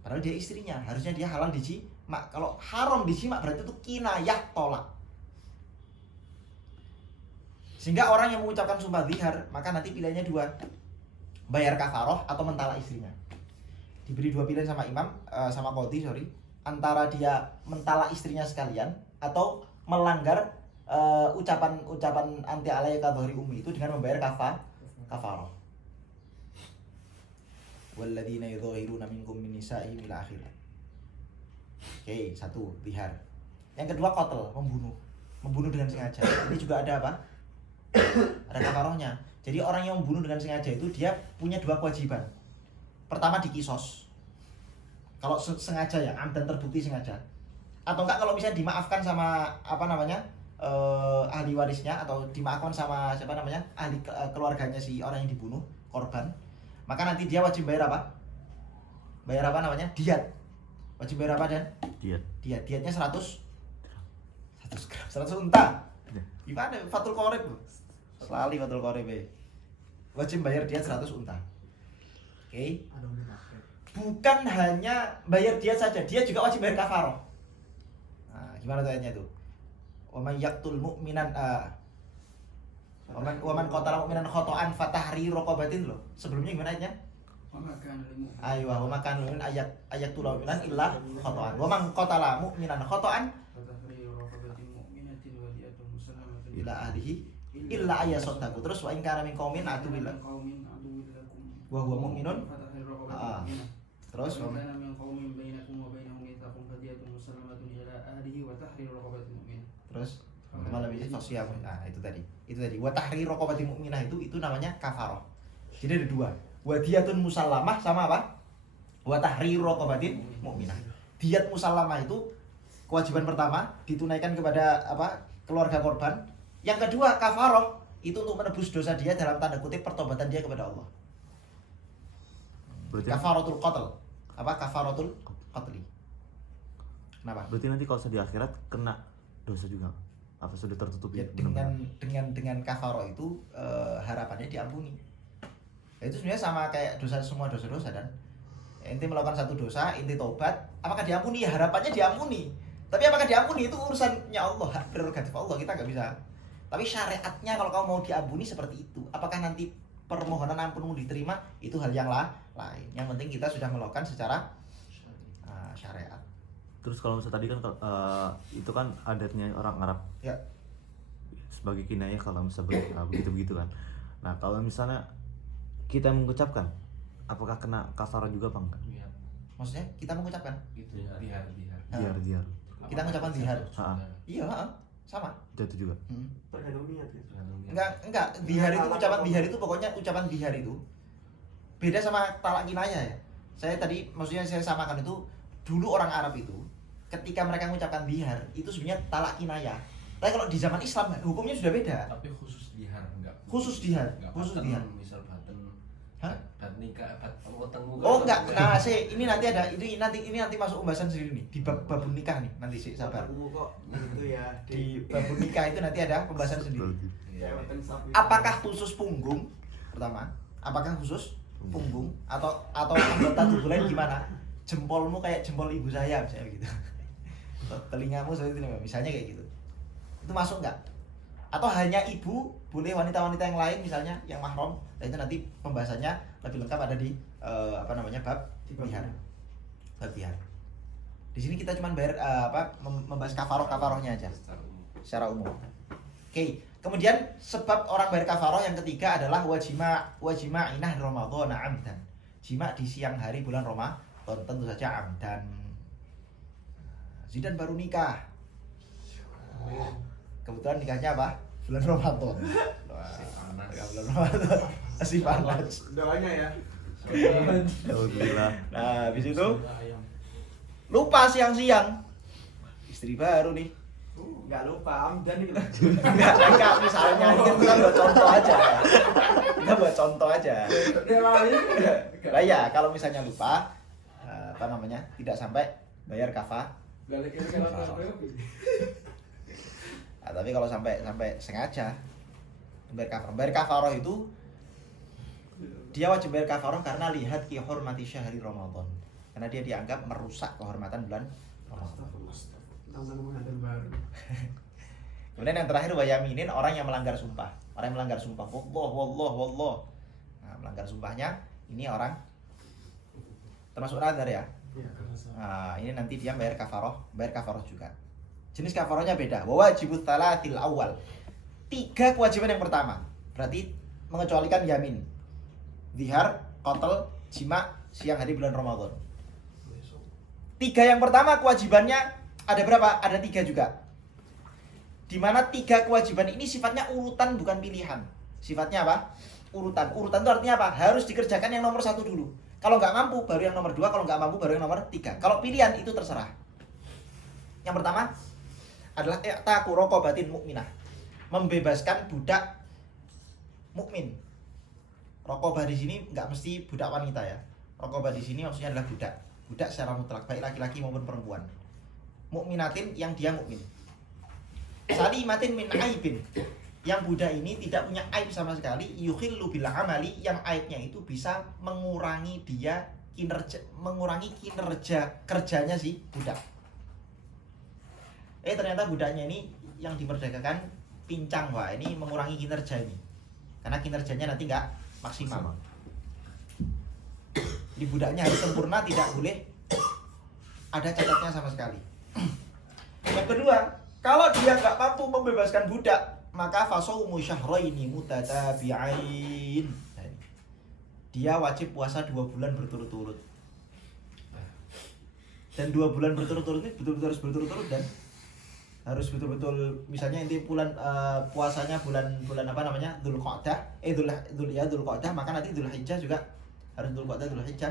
Padahal dia istrinya, harusnya dia halal dijima. Kalau haram dijima berarti itu kinayah tolak. Sehingga orang yang mengucapkan sumpah dhihar, maka nanti pilihannya dua, bayar kafaroh atau mentalak istrinya. Diberi dua pilihan sama imam, sama qadhi, antara dia mentalak istrinya sekalian atau melanggar ucapan anti alayya ka dhahri ummi itu dengan membayar kafaroh. Walladzina yudhahiruna minkum min nisa'ihim ila akhir. Oke, 1 dhihar. Yang kedua qatl, membunuh dengan sengaja. Ini juga ada apa? Ada kafarohnya. Jadi orang yang membunuh dengan sengaja itu dia punya 2 kewajiban. Pertama dikisos. Kalau sengaja ya, amdan terbukti sengaja. Atau enggak kalau misalnya dimaafkan sama ahli warisnya, atau dimaafkan sama ahli keluarganya si orang yang dibunuh, korban, maka nanti dia wajib bayar apa? Diat. Wajib bayar apa dan? Diat. Diatnya 100 gram, 100 unta. Gimana? Fathul Qorib. Selali Fathul Qorib. Wajib bayar diat 100 unta. Oke. Bukan hanya bayar diat saja, dia juga wajib bayar kafaroh. Nah, gimana tuh ayatnya itu? Wa may yaqtul mu'minan wa man qatala mu'minan khata'an fatahriru raqabatin loh. Sebelumnya gimana ayatnya? Aywa, wa makan mu'min ayat tulau mu'minan illa khata'an. Wa man qatala mu'minan khata'an ila ahlihi illa ayasaddaku. Terus wa in kana min qaumin adu billah wa huwa mu'minun. Terus terus malah bisa sosial. Nah, itu tadi wa tahrir raqabati mu'minah itu namanya kafaroh. Jadi ada 2, wadiyatun musallamah sama apa? Wa tahrir raqabati mu'minah. Diat musallamah itu kewajiban pertama ditunaikan kepada keluarga korban. Yang kedua kafaroh itu untuk menebus dosa dia dalam tanda kutip pertobatan dia kepada Allah. Kafaratul qatl. Kafaratul qatli. Kenapa? Berarti nanti kalau di akhirat kena dosa juga? Apa sudah tertutup Ya, dengan kafaroh itu harapannya diampuni. Ya, itu sebenarnya sama kayak semua dosa-dosa dan inti melakukan satu dosa, inti tobat, apakah diampuni? Ya, harapannya diampuni. Tapi apakah diampuni itu urusannya Allah, hak prerogatif Allah, kita nggak bisa. Tapi syariatnya kalau kamu mau diampuni seperti itu. Apakah nanti permohonan ampunmu diterima? Itu hal yang lain. Yang penting kita sudah melakukan secara syariat. Terus kalau misalnya tadi kan itu kan adatnya orang Arab. Ya. Sebagai kinayah kalau misalnya begitu kan. Nah, kalau misalnya kita mengucapkan, apakah kena kafarah juga apa enggak? Iya. Maksudnya kita mengucapkan? Itu dhihar. Diar. Kita mengucapkan dhihar. Heeh. Iya, Sama. Jatuh juga. Tergantung niat ya. Enggak, bihar itu ucapan bihar itu pokoknya ucapan bihar itu beda sama talak kinayah ya. Saya tadi maksudnya saya samakan itu dulu orang Arab itu ketika mereka mengucapkan bihar itu sebenarnya talak kinayah. Tapi kalau di zaman Islam hukumnya sudah beda. Tapi khusus dihar enggak. Khusus dihar, Enggak khusus baten, dihar. misal baten. Hah? Bat nikah, bat tengmu. Oh enggak, nah ini nanti ada ini nanti masuk pembahasan sendiri nih di bab nikah nih nanti sih sabar. Aku kok gitu ya. Di bab nikah itu nanti ada pembahasan sendiri. Ya, weton sapi. Apakah khusus punggung pertama? Apakah khusus punggung atau anggota tubuh lain gimana? Jempolmu kayak jempol ibu saya misalnya gitu. Atau telingamu seperti ini misalnya kayak gitu. Itu masuk nggak? Atau hanya ibu, boleh wanita-wanita yang lain misalnya yang mahram. Nah itu nanti pembahasannya lebih lengkap ada di bab bihar. Bab bihar. Di sini kita cuma membahas kafarohnya aja secara umum. Oke. Kemudian sebab orang bayar kafaroh yang ketiga adalah wajima inah Ramadan amdan. Jima di siang hari bulan Ramadan tentu saja amdan. Zidan baru nikah. Kebetulan nikahnya apa? Bulan Ramadan. Bulan Ramadan. Masih panas. Doanya ya. Alhamdulillah. Nah, habis itu lupa siang-siang. Istri baru nih. Enggak lupa amdan itu. Enggak, misalnya ini kita buat contoh aja. Kita buat contoh aja. Lah ya, kalau misalnya lupa tidak sampai bayar kafah. Nah, tapi kalau sampai sengaja bayar kafaroh itu dia wajib bayar kafaroh karena lihat ki hormati syahri Ramadan. Karena dia dianggap merusak kehormatan bulan Ramadan. Kemudian yang terakhir wayaminin orang yang melanggar sumpah. Orang yang melanggar sumpah. Wallah. Nah, melanggar sumpahnya ini orang termasuk nazar ya. Nah, ini nanti dia bayar kafaroh juga. Jenis kafarohnya beda. Wajibut talatil awal. 3 kewajiban yang pertama. Berarti mengecualikan yamin. Zihar, qatl, jima siang hari bulan Ramadan. 3 yang pertama kewajibannya ada berapa? Ada 3 juga. Dimana 3 kewajiban ini sifatnya urutan bukan pilihan. Sifatnya apa? Urutan. Urutan itu artinya apa? Harus dikerjakan yang nomor 1 dulu. Kalau nggak mampu baru yang nomor 2. Kalau nggak mampu baru yang nomor 3. Kalau pilihan itu terserah. Yang pertama adalah i'taqu raqabatin mukminah. Membebaskan budak mukmin. Raqabah di sini nggak mesti budak wanita ya. Raqabah di sini maksudnya adalah budak. Budak secara mutlak baik laki-laki maupun perempuan. Mukminatin yang dia mukmin. Salimatin min aibin. Yang budak ini tidak punya aib sama sekali. Yukhillu bil amali, yang aibnya itu bisa mengurangi kinerja kerjanya si budak. Ternyata budaknya ini yang diperdagangkan pincang, wah ini mengurangi kinerja ini. Karena kinerjanya nanti nggak maksimal. Di budaknya harus sempurna, tidak boleh ada cacatnya sama sekali. Yang kedua, kalau dia nggak mampu membebaskan budak, maka fasaumu syahraini mutatabi'ain. Dia wajib puasa 2 bulan berturut-turut. Dan 2 bulan berturut-turut ini betul-betul harus berturut-turut dan harus betul-betul misalnya inti bulan puasanya bulan apa namanya? Dzulqa'dah, Dzulqa'dah, maka nanti Dzulhijjah juga harus Dzulqa'dah, Dzulhijjah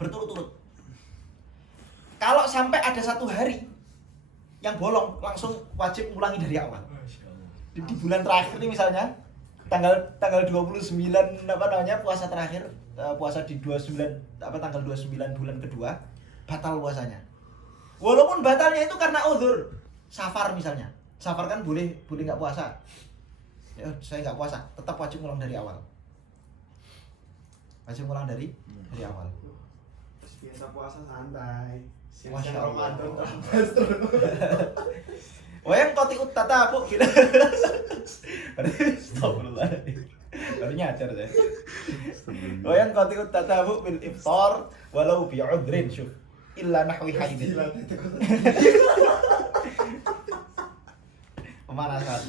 berturut-turut. Kalau sampai ada 1 hari yang bolong, langsung wajib ulangi dari awal. Di bulan terakhir ini misalnya tanggal 29 apa namanya puasa terakhir, puasa di 29 tanggal 29 bulan kedua batal puasanya. Walaupun batalnya itu karena uzur. Safar misalnya. Safar kan boleh enggak puasa. Ya, saya enggak puasa, tetap wajib ulang dari awal. Wajib ulang dari awal. Biasa puasa santai. Masya Siang Allah. Ramadan terus. Wayang koti utata bu gila. Astagfirullah. Baru nyadar saya. Wayang koti utata bu bil iftar walau bi udrin syuf illa nahwi haidin. Pemanasan.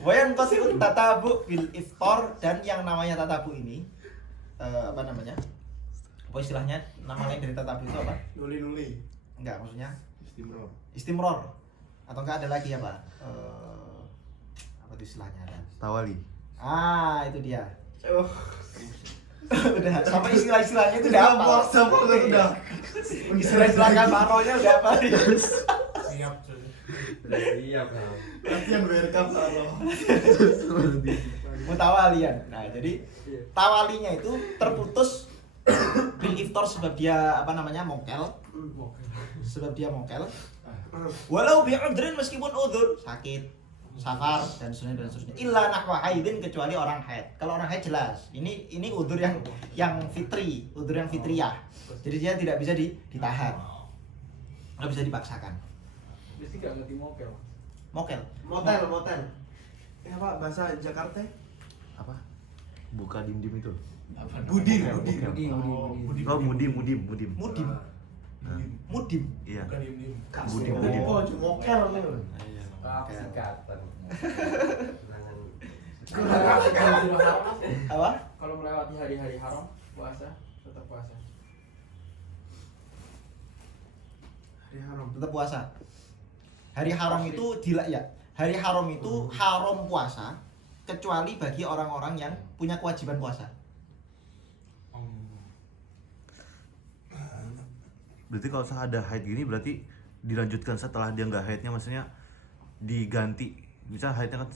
Wayang koti utata bu bil iftar, dan yang namanya tatabu ini apa namanya? Apa istilahnya? Nama lain dari tatabu itu apa? Nuli-nuli. Enggak, maksudnya Istimror. Istimror. Atau enggak ada lagi apa? Apa itu istilahnya ada? Tawali. Itu dia. Oh, Udah, sampai istilah-istilahnya itu udah apa? udah. Istilah-istilah kafarohnya udah apa? Siap cuy. Udah siap kan. Latihan berkap Saro. Mutawalian. Nah, jadi tawalinya itu terputus bil iftar sebab dia apa namanya? Mokel. Sebab dia mokel. Walau bi'udrin meskipun udzur, sakit, safar dan seterusnya. Illa nahwa haidin kecuali orang haid. Kalau orang haid jelas. Ini udzur yang fitri, udzur yang fitriyah. Jadi dia tidak bisa ditahan. Nggak bisa dipaksakan. Berarti gak ngerti mokel. Mokel. Motel. Ini apa bahasa Jakarta? Apa? Buka dim-dim itu. Budim. Oh, mudim. Mudim. Mudim. Iya. Bukan diem-diem. Budim. Oh, mokel nih. Sikatan. Apa? Kalau melewati hari-hari haram, puasa, tetap puasa. Hari haram. Tetap puasa. Hari haram itu hari haram itu haram puasa kecuali bagi orang-orang yang punya kewajiban puasa. Berarti kalau saya ada haid gini berarti dilanjutkan setelah dia nggak haidnya, maksudnya diganti. Misal haidnya kan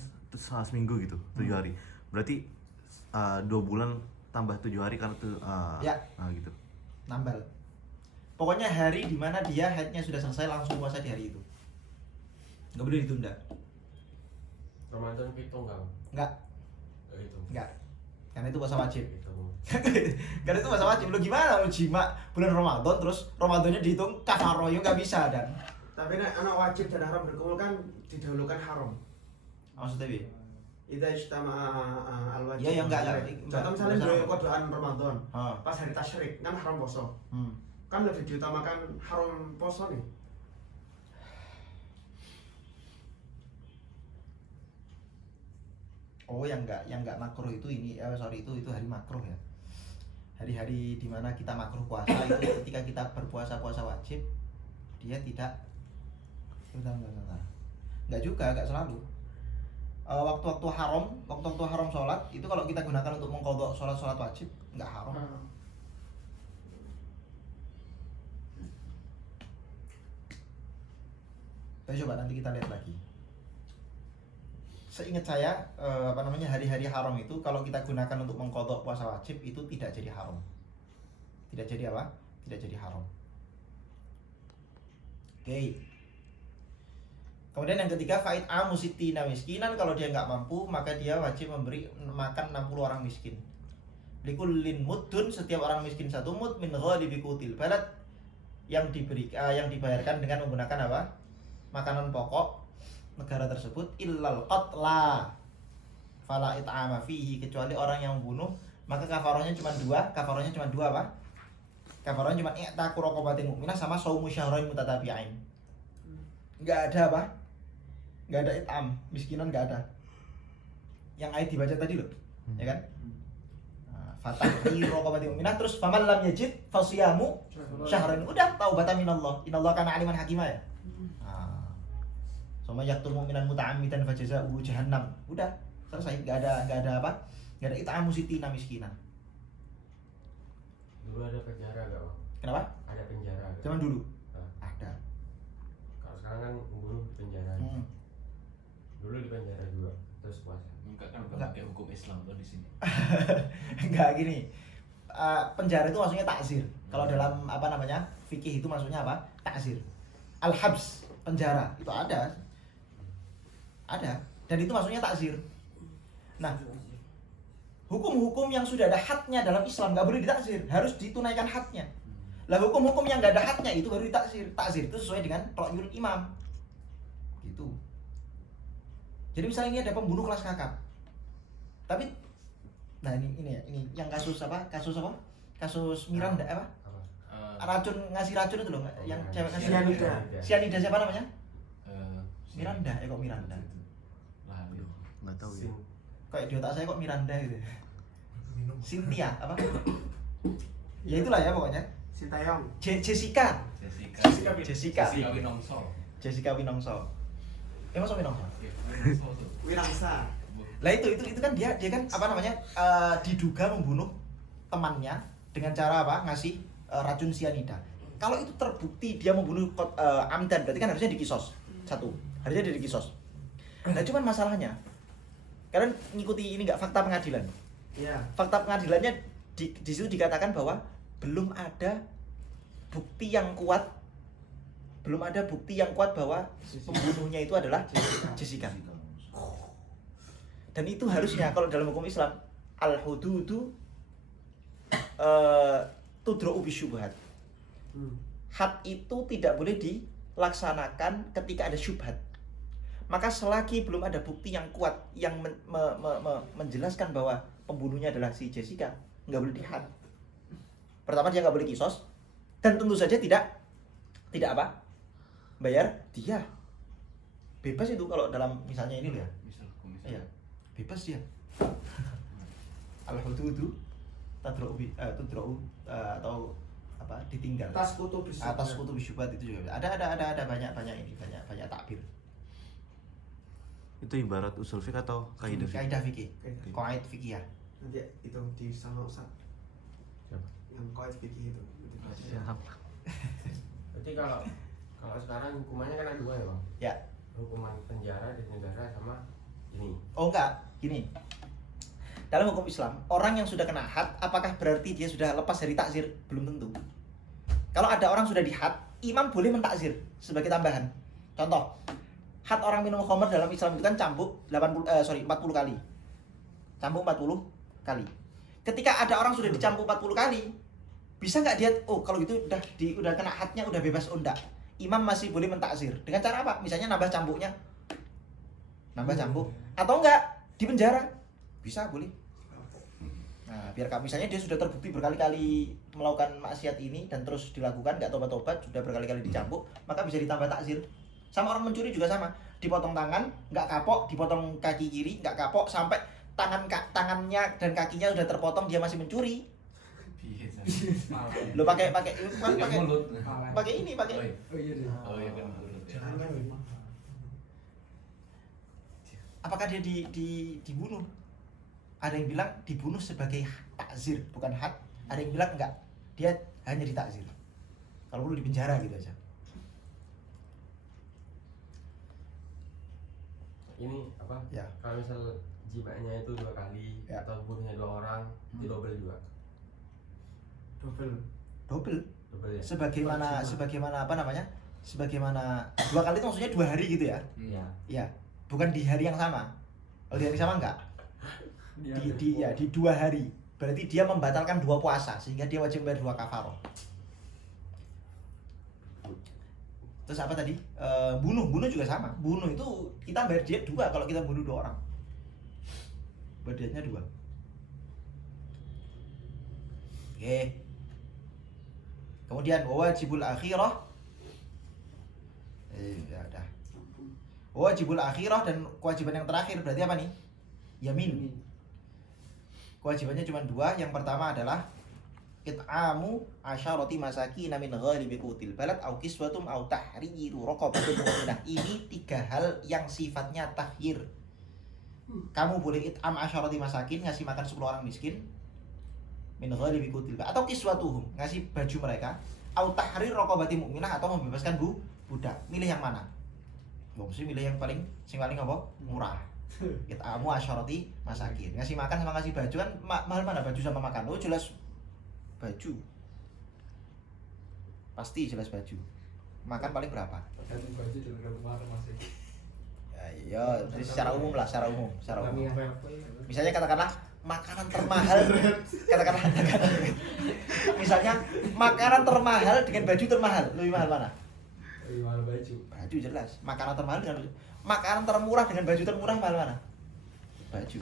seminggu gitu, 7 hari. Berarti 2 bulan tambah 7 hari karena tuh Ya. gitu. Nambal. Pokoknya hari di mana dia haidnya sudah selesai langsung puasa di hari itu. Nggak boleh ditunda. Ramadan pitung kan? Nggak, Itu. nggak. Karena itu puasa wajib. Itu. Karena itu puasa wajib. Lu gimana lu jima bulan Ramadan terus Ramadannya dihitung kafaroh, ya nggak bisa dan. Tapi nek anak wajib dan haram berkumpul kan didahulukan haram. Maksudnya bi? Idza ijtama'a al-wajib. Iya, ya, enggak. Contoh misalnya dua kodokan Ramadan. Oh. Pas hari tasyrik kan haram poso. Hmm. Kan lebih diutamakan haram poso nih. Oh, yang enggak makruh itu itu hari makruh ya. Hari-hari di mana kita makruh puasa itu ketika kita berpuasa wajib, dia tidak enggak juga, enggak selalu. Waktu-waktu haram sholat itu kalau kita gunakan untuk mengqadha sholat wajib enggak haram. Coba nanti kita lihat lagi. Seingat saya hari-hari haram itu kalau kita gunakan untuk mengqadha puasa wajib itu tidak jadi haram. Tidak jadi apa? Tidak jadi haram. Oke. Kemudian yang ketiga, faid amusittina miskinan, kalau dia nggak mampu maka dia wajib memberi makan 60 orang miskin. Likullin muddun, setiap orang miskin 1 mud min ghalibi qutil balad, yang dibayarkan dengan menggunakan apa? Makanan pokok negara tersebut, illal qatla fala it'ama fihi, kecuali orang yang membunuh maka kafarohnya cuma 2 apa? Kafarohnya cuma i'taqu raqabatin mu'minah sama shaumu syahrain mutatabi'ain. Enggak ada apa? Enggak ada it'am, miskinan enggak ada. Yang ayat dibaca tadi loh, ya kan? Fatahri raqabatin mu'minah, terus faman lam yajid fasiyamu syahrain. Udah, taubatan minallah. Innallaha kana aliman hakima ya. Sama yaqtul mu'minan muta'ammidan fajaza'uhu jahannam. Udah, selesai. Enggak ada apa? Enggak ada it'amu sitina miskinan. Dulu ada penjara gak bang? Kenapa? Ada penjara gak? Zaman dulu Nah, ada. kalau sekarang kan membunuh di penjara. Dulu di penjara juga, terus puasa. Enggak kan Enggak. pakai hukum Islam tuh di sini. Enggak gini. Penjara itu maksudnya takzir. Kalau dalam apa namanya? Fikih itu maksudnya apa? Takzir. Al-habs, penjara. Itu ada. Dan itu maksudnya takzir. Nah, hukum-hukum yang sudah ada hadnya dalam Islam nggak boleh ditakzir, harus ditunaikan hadnya. Lah hukum-hukum yang nggak ada hadnya itu baru ditakzir. Takzir itu sesuai dengan ra'yul imam. Gitu. Jadi misalnya ini ada pembunuh kelas kakap. Tapi nah ini yang kasus apa? Kasus Miranda apa? Apa? Ngasih racun itu loh, yang cewek ngasih Cyanida. Cyanida siapa namanya? Miranda, kok Miranda? Lah, yo. Nggak tahu ya. Kayak di otak saya kok Miranda gitu. Cynthia apa? Ya itulah ya pokoknya. Sintayong. Jessica. Jessica Jessica. Winongso. Jessica Winongso. Masa Winongso? Winongso tuh. Wirangsa. Lah itu kan dia kan apa namanya diduga membunuh temannya dengan cara apa? Ngasih racun sianida. Kalau itu terbukti dia membunuh Amdan, berarti kan harusnya dikisos. Satu, harusnya dia dikisos. Nah cuman masalahnya, kalian ngikuti ini nggak fakta pengadilan? Iya. Fakta pengadilannya di situ dikatakan bahwa belum ada bukti yang kuat, bahwa pembunuhnya itu adalah Jessica. Dan itu harusnya kalau dalam hukum Islam al-hududu tudra'u bisyubhat. Had itu tidak boleh dilaksanakan ketika ada syubhat. Maka selagi belum ada bukti yang kuat yang menjelaskan bahwa pembunuhnya adalah si Jessica, nggak boleh dihad. Pertama dia nggak boleh kisos, dan tentu saja tidak apa? Bayar dia. Bebas itu kalau dalam misalnya ini loh ya. Iya. Bebas dia. Al-hududu tudra'u atau apa ditinggal Atas kutu bisyubhat itu juga ada banyak takbir. Itu ibarat usul fiqh atau kaidah fiqh? Kaidah fikih, qaid fikih ya. Nanti itu di sama Ustaz. Siapa? Yang qaid fikih itu. Siapa? Berarti kalau sekarang hukumannya kan ada dua ya bang? Ya. Hukuman penjara di negara sama ini. Oh enggak, gini. Dalam hukum Islam, orang yang sudah kena had, apakah berarti dia sudah lepas dari takzir? Belum tentu. Kalau ada orang sudah di had, imam boleh mentakzir sebagai tambahan. Contoh, had orang minum khamr dalam Islam itu kan cambuk 40 kali. Cambuk 40 kali. Ketika ada orang sudah dicambuk 40 kali, bisa nggak dia, oh kalau gitu udah kena hadnya, udah bebas, oh enggak. Imam masih boleh mentakzir. Dengan cara apa? Misalnya nambah cambuknya. Nambah cambuk. Atau enggak, di penjara. Bisa, boleh. Nah, biar misalnya dia sudah terbukti berkali-kali melakukan maksiat ini dan terus dilakukan, nggak tobat-tobat, sudah berkali-kali dicambuk, maka bisa ditambah takzir. Sama orang mencuri juga sama, dipotong tangan, nggak kapok, dipotong kaki kiri, nggak kapok, sampai tangannya dan kakinya sudah terpotong, dia masih mencuri. Lo pakai mulut. pakai ini, pakai. Oh iya deh. Oh iya kan mulut. Ya. Apakah dia dibunuh? Ada yang bilang dibunuh sebagai takzir, bukan had. Ada yang bilang enggak, dia hanya ditakzir. Kalau perlu dipenjara gitu aja. Ini apa? Ya. Kalau misal jimanya itu 2 kali Ya. atau bunuhnya 2 orang, itu double juga. Double. Double ya. Sebagaimana apa namanya? Sebagaimana 2 kali itu maksudnya 2 hari gitu ya? Iya. Ya, bukan di hari yang sama. Kalau di hari yang sama enggak? Di 2 hari. Berarti dia membatalkan 2 puasa sehingga dia wajib bayar 2 kafaroh. Terus apa tadi? Bunuh juga sama. Bunuh itu kita bayar diet 2 kalau kita bunuh 2 orang. Bayar dietnya 2. Oke. Kemudian wajibul akhirah. Ya udah. Wajibul akhirah dan kewajiban yang terakhir berarti apa nih? Yamin. Kewajibannya cuma 2. Yang pertama adalah it'amu asyarati masakin min ghalibi qutil balad au kiswatum au tahriru raqabatin mu'minah. Ini 3 hal yang sifatnya takhir. Kamu boleh it'am asyarati masakin, ngasih makan 10 orang miskin, min ghalibi qutil, atau kiswatuhum, ngasih baju mereka, au tahrir raqabatin mu'minah, atau membebaskan budak. Milih yang mana? Mesti milih yang paling apa? Murah. It'amu asyarati masakin. Ngasih makan sama ngasih baju kan mahal mana baju sama makan? Oh jelas baju. Pasti jelas baju. Makan paling berapa? Ganti baju dan kemarin masih. Ya, jadi secara umum. Kami Misalnya katakanlah makanan termahal. katakanlah misalnya makanan termahal dengan baju termahal. Lebih mahal mana? Lebih mahal baju. Baju jelas. Makanan termahal dengan baju. Makanan termurah dengan baju termurah mahal mana? Baju.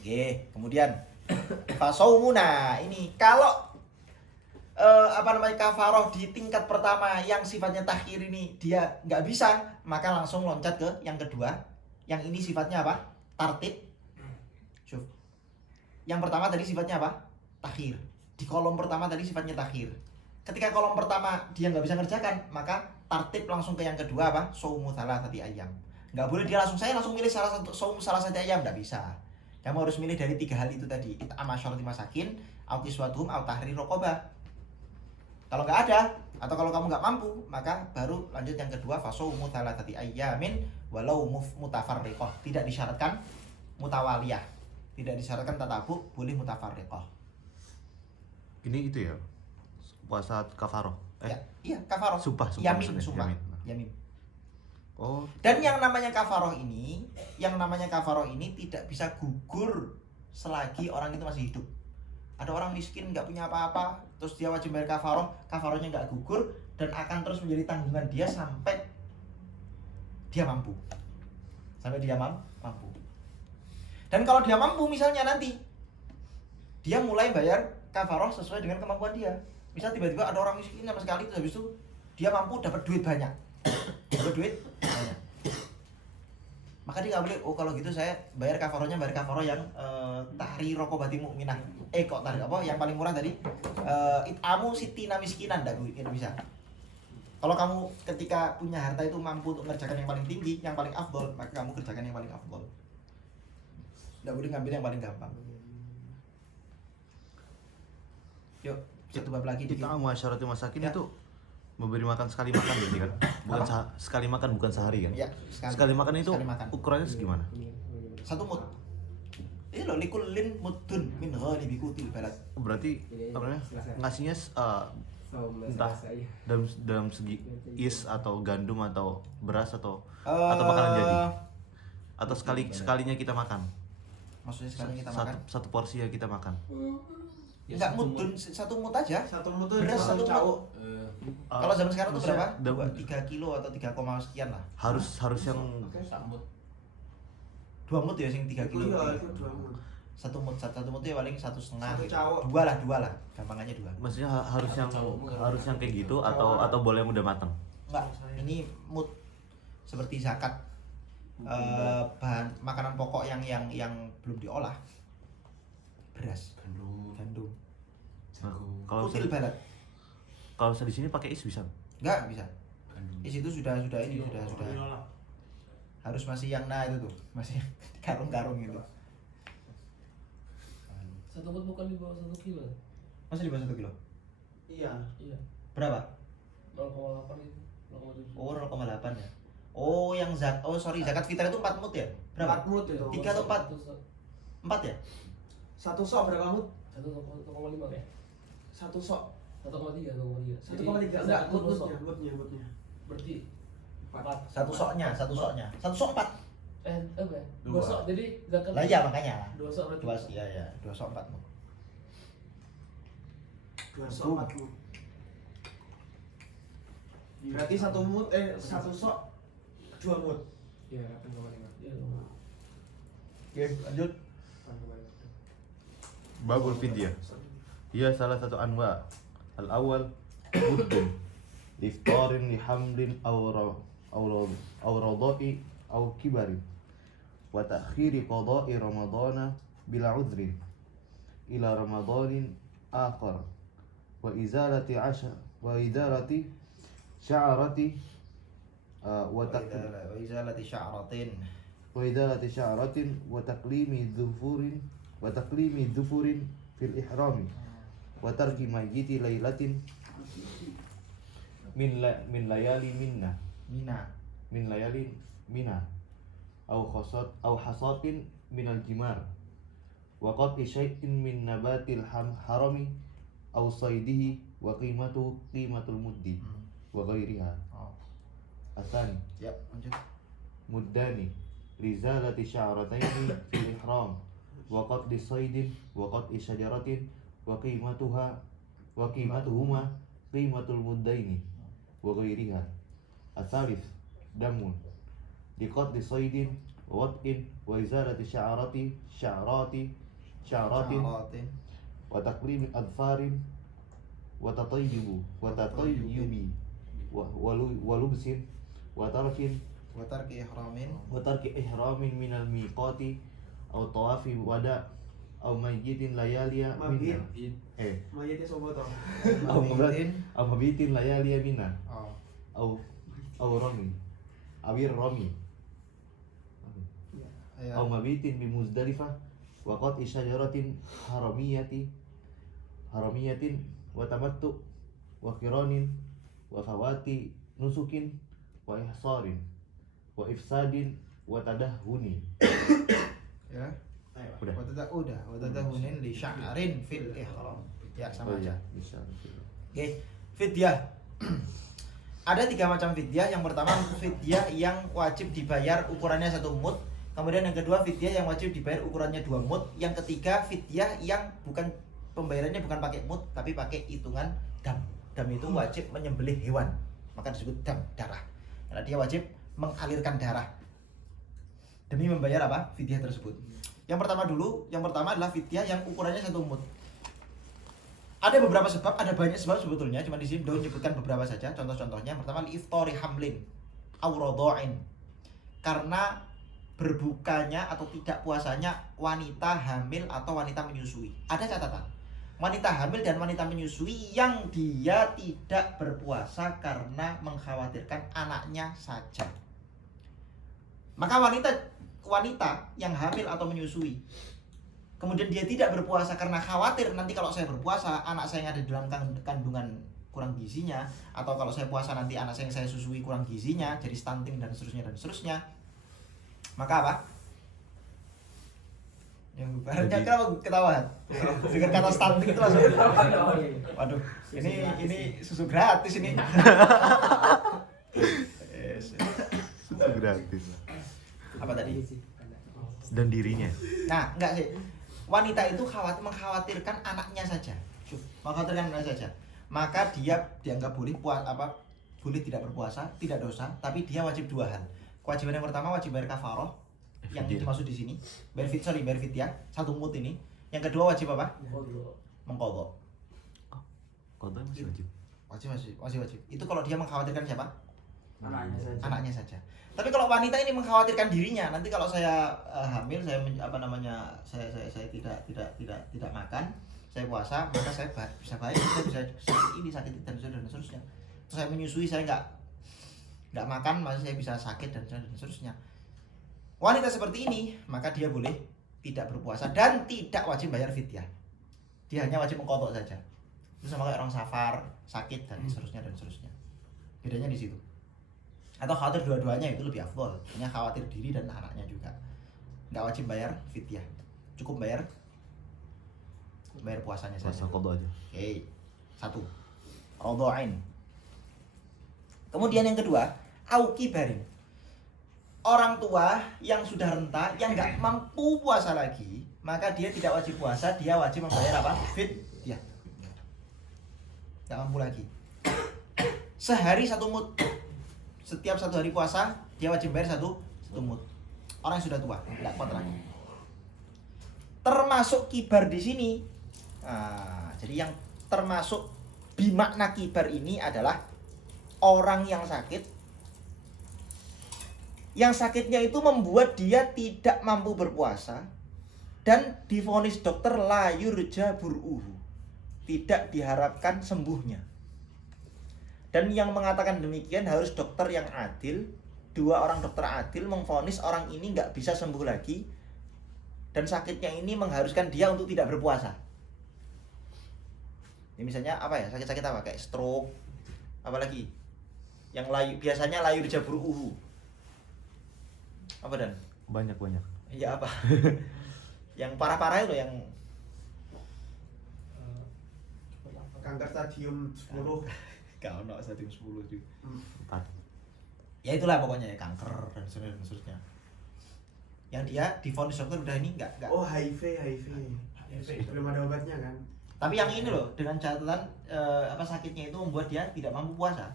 Oke, kemudian fasaumuna ini kalau kafaroh di tingkat pertama yang sifatnya takhir ini dia nggak bisa, maka langsung loncat ke yang kedua. Yang ini sifatnya apa? Tartib. Syuf. Yang pertama tadi sifatnya apa? Takhir. di kolom pertama tadi sifatnya takhir. Ketika kolom pertama dia nggak bisa ngerjakan, maka tartib langsung ke yang kedua apa? Saumu thalathati ayyam. Nggak boleh dia langsung milih salah satu ayam, nggak bisa. Kamu harus milih dari 3 hal itu tadi. It'am asyarati masakin, au kiswatuhum, au tahrir raqabah. Kalau nggak ada atau kalau kamu nggak mampu, maka baru lanjut yang kedua, fasaumu thalathati ayyamin walau mutafarriqah. Tidak disyaratkan mutawaliyah. Tidak disyaratkan tatabuk, boleh mutafarriqah. Ini itu ya, puasa kafaroh. Ya, iya kafaroh. Sumpah Yamin, maksudnya, sumpah. yamin. Yamin. Oh, Dan yang namanya kafaroh ini tidak bisa gugur selagi orang itu masih hidup. Ada orang miskin nggak punya apa-apa, terus dia wajib bayar kafarohnya nggak gugur dan akan terus menjadi tanggungan dia sampai dia mampu. Mampu. Dan kalau dia mampu misalnya nanti dia mulai bayar kafaroh sesuai dengan kemampuan dia. Misal tiba-tiba ada orang miskin sama sekali, terus habis itu dia mampu dapat duit banyak. Maka dia nggak boleh, oh kalau gitu saya bayar kafaroh yang tahri raqabati mu'minah. Kok tahri apa yang paling murah tadi? It'amu sitina miskinan, enggak bisa. Kalau kamu ketika punya harta itu mampu untuk mengerjakan yang paling tinggi, yang paling afdol, maka kamu kerjakan yang paling afdol. Enggak boleh ngambil yang paling gampang. Yuk, satu bab lagi dikit. kita masyarakat masakin Ya. itu memberi makan sekali makan berarti kan? Bukan sekali makan, bukan sehari kan? Ya, Sekali makan itu sekali makan. ukurannya segimana? 1 mud. Ini loh likullin mudun min ghalibi qutil balad. Berarti apa namanya? Ngasihnya entah dalam segi is atau gandum atau beras atau makanan jadi, atau sekalinya kita makan, Maksudnya sekali kita makan? satu porsi yang kita makan. Enggak mudun, 1 mud aja. 1 mutu Beras 1 cowok. mud. Kalau zaman sekarang tuh berapa? maksudnya 3 kilo atau 3, sekian lah. harus yang Samut. 2 mud ya sing 3 kilo. Iya, itu 2 mut. 1 mud ya paling 1,5. Satu cowok. 2 lah. Gampangannya 2. maksudnya harus yang kayak gitu atau boleh yang udah matang. Enggak, ini mud seperti zakat. Bahan makanan pokok yang belum diolah. Beras, gandum. Nah, kalau Kutil balad. saya di sini pakai is bisa. Enggak bisa. Di situ sudah harus masih yang itu tuh, masih karung-karung gitu. 1 mut bukan di bawah 1 kilo. Masih di bawah 1 kilo. Iya. Iya. Berapa? 0,8 itu. 0,7. Oh, 0,8 ya. Oh, yang zakat fitrah itu 4 mut ya? 4 Berapa? mut itu. 3 atau 4? 4 ya? 1 sok berapa mut? 1,5 ya? 1 sok. 1,3. 1,3 enggak mutnya. Berarti 4. Satu soknya. 1 sok 4. Apa ya? 2 Dua. sok. Jadi zakat. Lah iya makanya. 2 sok berarti. 2 sok 4 mut. 2 sok 4 mut. Berarti 1 mut 1 sok 2 mut. Iya, 8,5. Iya. Oke, lanjut. 8,5. Babul fidyah. Ia salah satu anwa. Al-awwal muddun liftarin li hamlin aw radha'i aw kibari wa ta'khiri qada'i ramadana bila udhrin ila ramadanin akhar wa izalati sya'rati wa izalati sya'ratin. وإدارة شعرة وتقليم ظفر في الإحرام وترك ميت ليلة من ليالي منا أو حصاة من الجمار وقطع شيء من نبات الحرم أو صيده وقيمته قيمة المد وغيرها. الثاني Ya, lanjut. مدان لإزالة شعرتين في الإحرام وقطع صيد وقطع شجرة وقيمتهما قيمة المدين وغيرها. الثالث دم لقطع صيد ووطء وإزالة شعرات وتقليم أظفار وتطيب ولبس وترك إحرام من الميقات أو طواف وداع أو ميت ليالي منا Mayitnya sobo toh. Au mabitin layali yamina. Oh. Au romi. Awir romi. Au mabitin bi Muzdalifah wa qat'i syajaratin haramiyatin wa tamattu wa qiranin wa fawati nusukin wa ihsarin wa ifsadin wa tadahhuni. Ya. Udah. Watadahunin li sya'rin fil ihram. Ya, sama aja. Bisa. Oke, fidyah. Ada 3 macam fidyah. Yang pertama fidyah yang wajib dibayar ukurannya 1 mud. Kemudian yang kedua fidyah yang wajib dibayar ukurannya 2 mud. Yang ketiga fidyah yang bukan pembayarannya bukan pakai mud tapi pakai hitungan dam. Dam itu wajib menyembelih hewan. Maka disebut dam, darah. Karena dia wajib mengalirkan darah demi membayar apa? Fidyah tersebut. Yang pertama adalah fidyah yang ukurannya 1 mud. Ada beberapa sebab, ada banyak sebab sebetulnya, cuma di sini Daun menyebutkan beberapa saja. Contoh-contohnya, pertama iftari hamlin aw radha'in. Karena berbukanya atau tidak puasanya wanita hamil atau wanita menyusui. Ada catatan. Wanita hamil dan wanita menyusui yang dia tidak berpuasa karena mengkhawatirkan anaknya saja. Maka wanita yang hamil atau menyusui kemudian dia tidak berpuasa karena khawatir nanti kalau saya berpuasa anak saya yang ada dalam kandungan kurang gizinya, atau kalau saya puasa nanti anak saya yang saya susui kurang gizinya jadi stunting dan seterusnya, maka apa? Yang barunya kenapa ketawa? Dengar kata stunting itu langsung waduh, ini susu gratis ini. Susu gratis. Apa tadi? Dan dirinya. Nah, enggak sih. Wanita itu mengkhawatirkan anaknya saja. Mengkhawatirkan anaknya saja. Maka dia dianggap boleh boleh tidak berpuasa, tidak dosa, tapi dia wajib 2 hal. Kewajiban yang pertama wajib bayar kafaroh yang dimaksud di sini. Bayar fidyah, 1 mud ini. Yang kedua wajib apa? Mengqadha. Qadha masih wajib. Wajib. Itu kalau dia mengkhawatirkan siapa? Anaknya saja. Anaknya saja. Tapi kalau wanita ini mengkhawatirkan dirinya, nanti kalau saya hamil, saya tidak makan, saya puasa, maka saya bisa baik, saya bisa sakit ini, sakit itu dan seterusnya. Terus saya menyusui, saya nggak makan, masih saya bisa sakit dan seterusnya. Wanita seperti ini, maka dia boleh tidak berpuasa dan tidak wajib bayar fidyah. Dia hanya wajib mengqadha saja. Itu sama kayak orang safar, sakit dan seterusnya. Bedanya di situ. Atau khawatir dua-duanya itu lebih afdol. Hanya khawatir diri dan anaknya juga. Nggak wajib bayar fidyah. Cukup bayar puasanya saja. Puasa qadha aja. Oke. 1. Radha'in. Kemudian yang kedua, au kibarin. Orang tua yang sudah renta, yang nggak mampu puasa lagi, maka dia tidak wajib puasa, dia wajib membayar apa? Fidyah. Nggak mampu lagi. Sehari 1 mud. Setiap 1 hari puasa dia wajib bayar 1 mud. Orang yang sudah tua, tidak kuat lagi. Termasuk kibar di sini. Nah, jadi yang termasuk bimakna kibar ini adalah orang yang sakit. Yang sakitnya itu membuat dia tidak mampu berpuasa dan divonis dokter la yurja bur'uhu. Tidak diharapkan sembuhnya. Dan yang mengatakan demikian harus dokter yang adil. 2 orang dokter adil memvonis orang ini nggak bisa sembuh lagi dan sakitnya ini mengharuskan dia untuk tidak berpuasa. Ini misalnya apa ya, sakit-sakit apa kayak stroke, apalagi yang biasanya layur jabur apa dan Banyak. iya apa yang parah-parah itu yang Kanker stadium 10. Kau no stadium 10 sih. 4. Ya itulah pokoknya ya, kanker dan seterusnya. Yang dia divonis dokter udah ini enggak. Oh, HIV. Belum ada obatnya kan? Tapi yang ini loh dengan catatan sakitnya itu membuat dia tidak mampu puasa.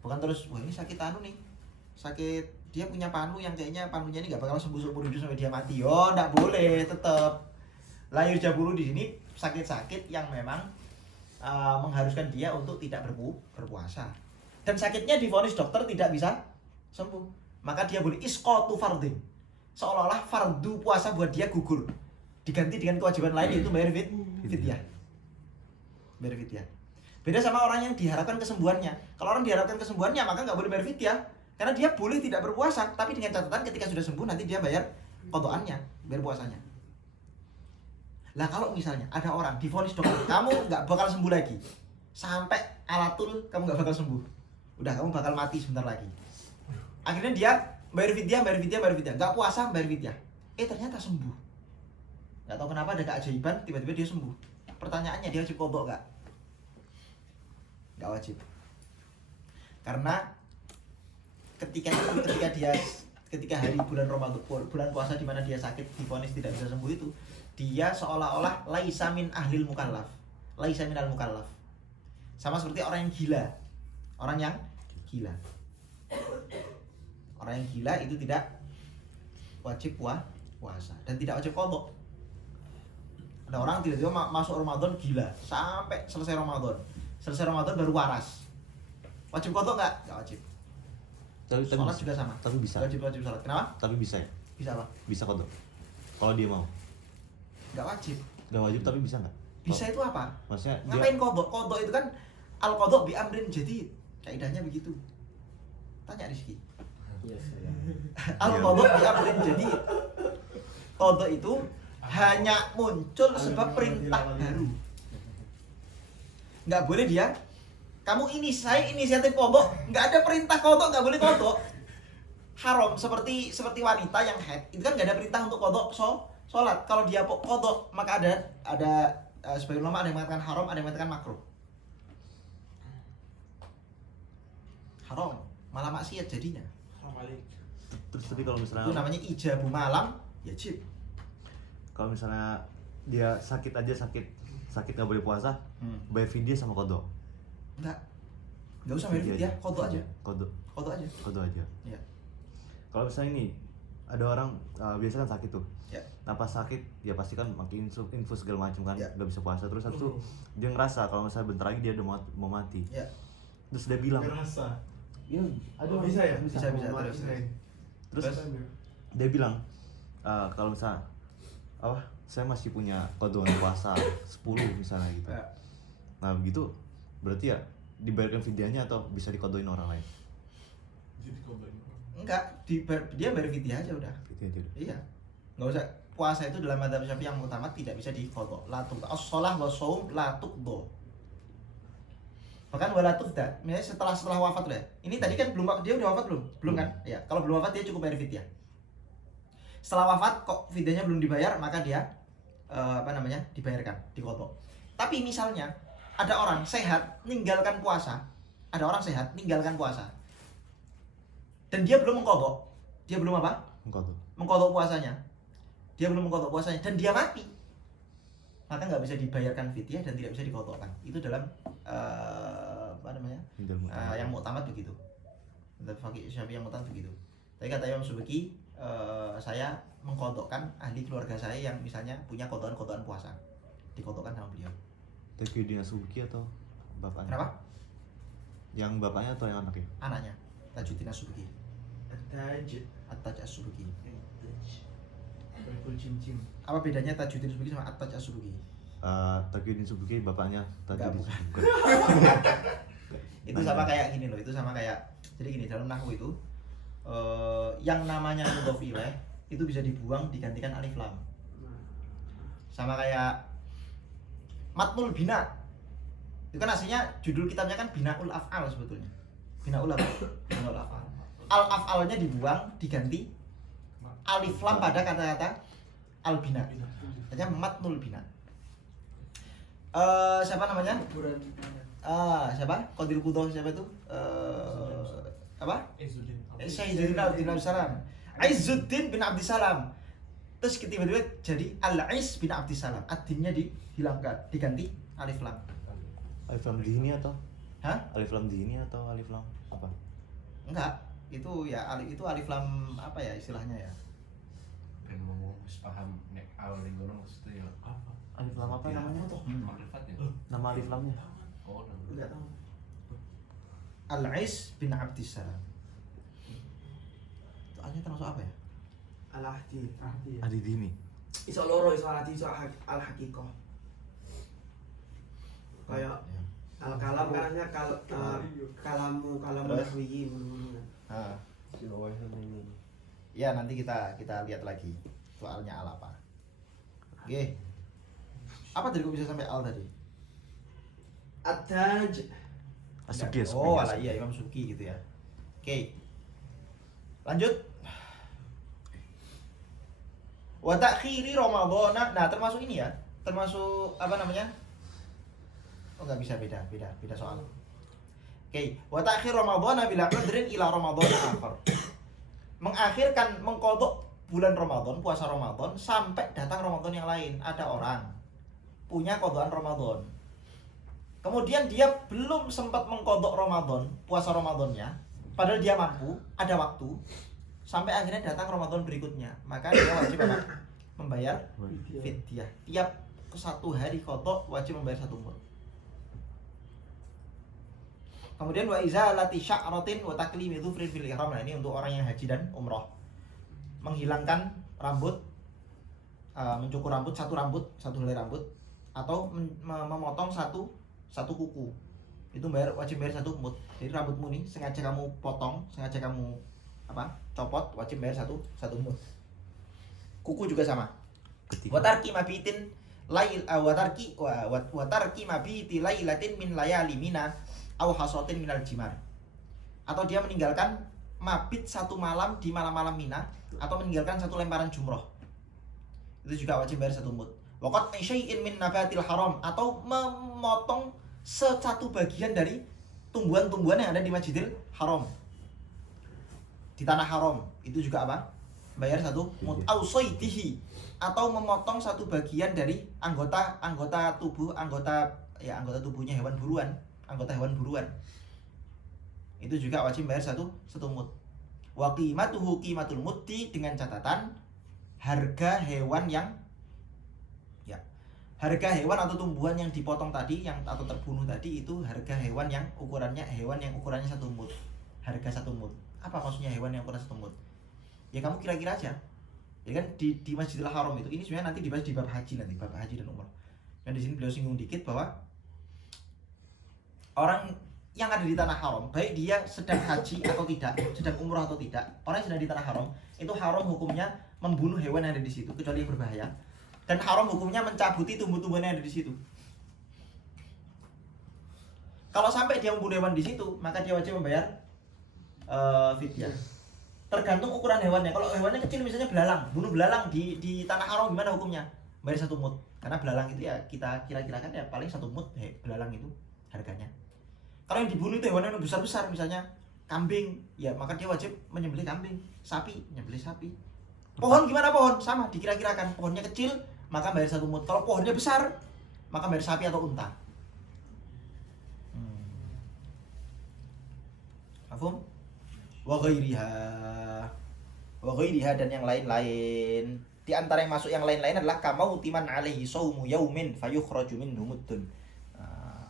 Bukan terus wah ini sakit nih. Sakit dia punya panu yang kayaknya panunya ini enggak bakal sembuh seumur hidup sampai dia mati. Oh, enggak boleh, tetap. Layur jaburu di sini sakit-sakit yang memang mengharuskan dia untuk tidak berpuasa. Dan sakitnya divonis dokter tidak bisa sembuh. Maka dia boleh isqatu fardhin. Seolah-olah fardu puasa buat dia gugur. Diganti dengan kewajiban lain yaitu bayar fidyah. bayar fidyah. Beda sama orang yang diharapkan kesembuhannya. Kalau orang diharapkan kesembuhannya maka nggak boleh bayar fidyah, karena dia boleh tidak berpuasa, tapi dengan catatan ketika sudah sembuh nanti dia bayar qada'annya, bayar puasanya. Lah kalau misalnya ada orang divonis dokter, kamu nggak bakal sembuh lagi, sampai alatul kamu nggak bakal sembuh, udah kamu bakal mati sebentar lagi. Akhirnya dia bayar fidyah, nggak puasa bayar fidyah, ternyata sembuh. Nggak tahu kenapa ada keajaiban, tiba-tiba dia sembuh. Pertanyaannya dia wajib qadha nggak? Nggak wajib. Karena ketika hari bulan Ramadan, bulan puasa di mana dia sakit, divonis tidak bisa sembuh itu, dia seolah-olah laisa min ahlil mukallaf, laisa minal mukallaf. Sama seperti orang yang gila. Orang yang gila itu tidak wajib puasa dan tidak wajib qadha. Ada orang tiba-tiba masuk Ramadan gila sampai selesai Ramadan baru waras. Wajib qadha nggak? Nggak wajib. Tapi Sholat juga sama. Tapi bisa. Wajib sholat. Kenapa? Tapi bisa ya? Bisa apa? Bisa qadha. Kalau dia mau. Nggak wajib. Nggak wajib tapi bisa nggak? Bisa itu apa? Maksudnya Ngapain qadha? Qadha itu kan al qadha bi amrin jadid. Kaidahnya begitu. Tanya Rizky. Al qadha bi amrin jadid. Qadha itu hanya muncul sebab perintah baru. Nggak boleh dia, saya inisiatif qadha, nggak ada perintah qadha, nggak boleh qadha. Haram seperti wanita yang haid, itu kan nggak ada perintah untuk qadha sholat. Kalau dia qadha maka ada sebagian ulama ada yang mengatakan haram, ada yang mengatakan makruh. Haram, malah maksiat jadinya. terus tadi kalau Itu misalnya namanya ijabu malam yajib. kalau misalnya dia sakit nggak boleh puasa, bayar fidyah sama qadha. Nggak usah bayar fidyah, qadha aja. Qadha aja. Iya. Kalau misalnya ini ada orang biasa kan sakit tuh. Ya. Nah pas sakit ya pasti kan makin infus segala macam kan, Ya. nggak bisa puasa. Terus habis itu dia ngerasa kalau misalnya bentar lagi dia udah mau mati. Ya. Terus dia bilang, Ngerasa. ya Oh, bisa ya? Bisa, terus. terus dia bilang kalau misalnya saya masih punya qadha puasa 10 misalnya gitu. Ya. Nah begitu berarti ya dibayarkan fidyahnya atau bisa diqadhain orang lain? Enggak, dia bayar fidyah aja udah. Fidyah aja udah. Iya. Nggak usah. Puasa itu dalam madzhab Syafi'i yang utama tidak bisa diqadha. La tuqda. As-shalah wa shaum la tuqda. Bahkan wala tuqda. Misalnya setelah wafat lah. Ini tadi kan dia udah wafat belum? Belum kan? Iya. Kalau belum wafat dia cukup bayar fidyah. Setelah wafat kok fidyahnya belum dibayar, maka dia dibayarkan, diqadha. Tapi misalnya ada orang sehat meninggalkan puasa. Dan dia belum mengqadha. Dia belum apa? Mengqadha puasanya. Dan dia mati. Maka nggak bisa dibayarkan fidyah dan tidak bisa diqadhakan. Itu dalam yang muktamad begitu. Untuk Faqih Syafi'i yang muktamad begitu. Tapi kata Imam Subki, saya mengqadhakan ahli keluarga saya yang misalnya punya qadhaan puasa. Diqadhakan sama beliau. Tajuddin As-Subki atau bapaknya? Kenapa? Yang bapaknya atau yang anaknya? Anaknya. Tajuddin As-Subki. At-Taj As-Subki. Apa bedanya Tajuddin As-Subki sama At-Taj As-Subki? Tajuddin Subki bapaknya Tajuddin Bukan. Subki. Itu sama kayak gini loh, jadi gini, dalam nahwu itu yang namanya mudhof ilaih itu bisa dibuang digantikan alif lam. Sama kayak matnul bina. Itu kan aslinya judul kitabnya kan Binaul Af'al sebetulnya. Binaul Af'al. Al-af'alnya dibuang diganti alif lam pada kata-kata al-bina. Artinya matnul bina. Siapa namanya? Siapa? Qadir Qudho siapa itu? Izzuddin bin Abdissalam. Izzuddin bin Abdissalam. Terus tiba-tiba jadi Al-Is bin Abdissalam. Ad-dinnya dihilangkan, diganti alif lam. Alif lam di ini atau? Hah? Alif lam di ini atau alif lam apa? Enggak. Itu alif lam apa ya istilahnya ya? Ben ngomong wis paham nek awal ning ngono maksudnya ya apa? Alif lam apa namanya tuh? Makrifat ya? Nama alif lamnya? Oh, Enggak tahu. Al-Is bin Abdissalam. Soalnya termasuk apa ya? Al-Ahdi. Adi dini. Iso loro, iso al-Ahdi, iso al-Haqiqah. Kayak kalam karena kalamu Terus? nahwiyin ngono. Nah, Jawa ini. ya nanti kita lihat lagi soalnya al apa. Oke. Apa tadi kok bisa sampai al tadi? Adaj. As-Sugih. Oh, alah iya Imam Suki gitu ya. Oke. Lanjut. Wa ta'khiri Ramadhan. Nah, termasuk ini ya. Termasuk apa namanya? Oh, enggak bisa beda soal. Oke, wa ta'khir Ramadhan bila qadrin ila Ramadhan akhar. Mengakhirkan mengkodok bulan Ramadan, puasa Ramadan sampai datang Ramadan yang lain. Ada orang punya kodokan Ramadan. Kemudian dia belum sempat mengkodok Ramadan, puasa Ramadannya, padahal dia mampu, ada waktu, sampai akhirnya datang Ramadan berikutnya. Maka dia wajib apa? Membayar fidyah. Tiap satu hari kodok wajib membayar 1 mud. Kemudian wa izalati sya'ratin wa taklimi dhufrin fil ihram. Nah, ini untuk orang yang haji dan umroh. Menghilangkan rambut, mencukur rambut, satu helai rambut, atau memotong satu kuku. Itu wajib bayar 1 mud. Jadi rambutmu nih sengaja kamu potong, sengaja kamu copot, wajib bayar 1 mud. Kuku juga sama. Wa tarki mabitin lail wa tarki mabiti lailatin min layali mina aw hasatin minal jimar. Atau dia meninggalkan mabit 1 malam di malam-malam Mina, atau meninggalkan 1 lemparan jumroh. Itu juga wajib bayar 1 mud. Waqat syai'in min nabatil haram, atau memotong satu bagian dari tumbuhan-tumbuhan yang ada di Masjidil Haram, di tanah haram. Itu juga apa? Bayar 1 mud. Aw saydihi, atau memotong satu bagian dari anggota tubuhnya hewan buruan, anggota hewan buruan. Itu juga wajib bayar 1 mud. Wa qimatuhu qimatul muddi, dengan catatan harga hewan atau tumbuhan yang dipotong tadi, atau terbunuh tadi, itu harga hewan yang ukurannya 1 mud. Harga 1 mud. Apa maksudnya hewan yang ukuran 1 mud? Ya kamu kira-kira aja. Ya kan di Masjidil Haram itu, ini sebenarnya nanti dibahas di bab haji dan umrah. Dan di sini beliau singgung dikit bahwa orang yang ada di tanah haram, baik dia sedang haji atau tidak, sedang umrah atau tidak, orang yang sedang di tanah haram, itu haram hukumnya membunuh hewan yang ada di situ, kecuali yang berbahaya. Dan haram hukumnya mencabuti tumbuh-tumbuhan yang ada di situ. Kalau sampai dia membunuh hewan di situ, maka dia wajib membayar fidyah. Tergantung ukuran hewannya. Kalau hewannya kecil, misalnya belalang, bunuh belalang di tanah haram, gimana hukumnya? Bayar 1 mud. Karena belalang itu ya kita kira-kirakan ya paling 1 mud belalang itu harganya. Kalau yang dibunuh itu hewan yang besar-besar, misalnya kambing, ya maka dia wajib menyembelih kambing. Sapi, menyembelih sapi. Pohon gimana pohon? Sama, dikira-kirakan. Pohonnya kecil, maka bayar 1 mud. Kalau pohonnya besar, maka bayar sapi atau unta. Mafhum? Wa ghairiha dan yang lain-lain. Di antara yang masuk yang lain-lain adalah kamautiman alaihi saumu yaumin fayukhraju minhu muddun.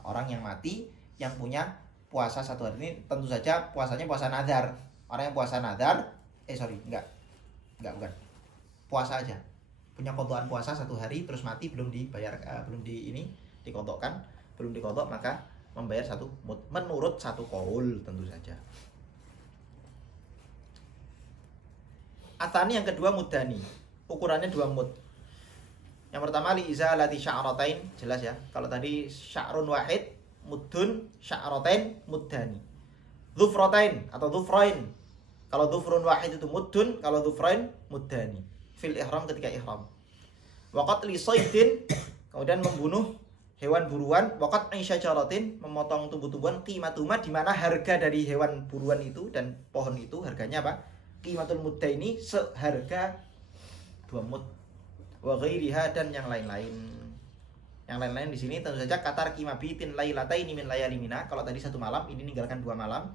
Orang yang mati yang punya puasa 1 hari, ini tentu saja puasanya puasa nazar. Orang yang puasa nazar, bukan. Puasa aja. Punya kodokan puasa 1 hari terus mati belum dibayar, dikodok, maka membayar 1 mud menurut 1 qaul tentu saja. Atsani yang kedua mudani. Ukurannya 2 mud. Yang pertama li izalati sya'ratain, jelas ya. Kalau tadi sya'run wahid muddun, sya'ratain muddani. Dhufratain atau dhufrain. Kalau dhufrun wahid itu muddun, kalau dhufrain muddani. Fil ihram, ketika ihram. Waqat li saydin, kemudian membunuh hewan buruan. Waqat syajaratin, memotong tumbuh-tumbuhan. Qimatuma, di mana harga dari hewan buruan itu dan pohon itu harganya apa? Qimatul muddaini, seharga 2 mud. Wa ghairiha dan yang lain-lain. Yang lain-lain di sini tentu saja katar kimabitin lailataini min layali mina. Kalau tadi 1 malam, ini ninggalkan 2 malam.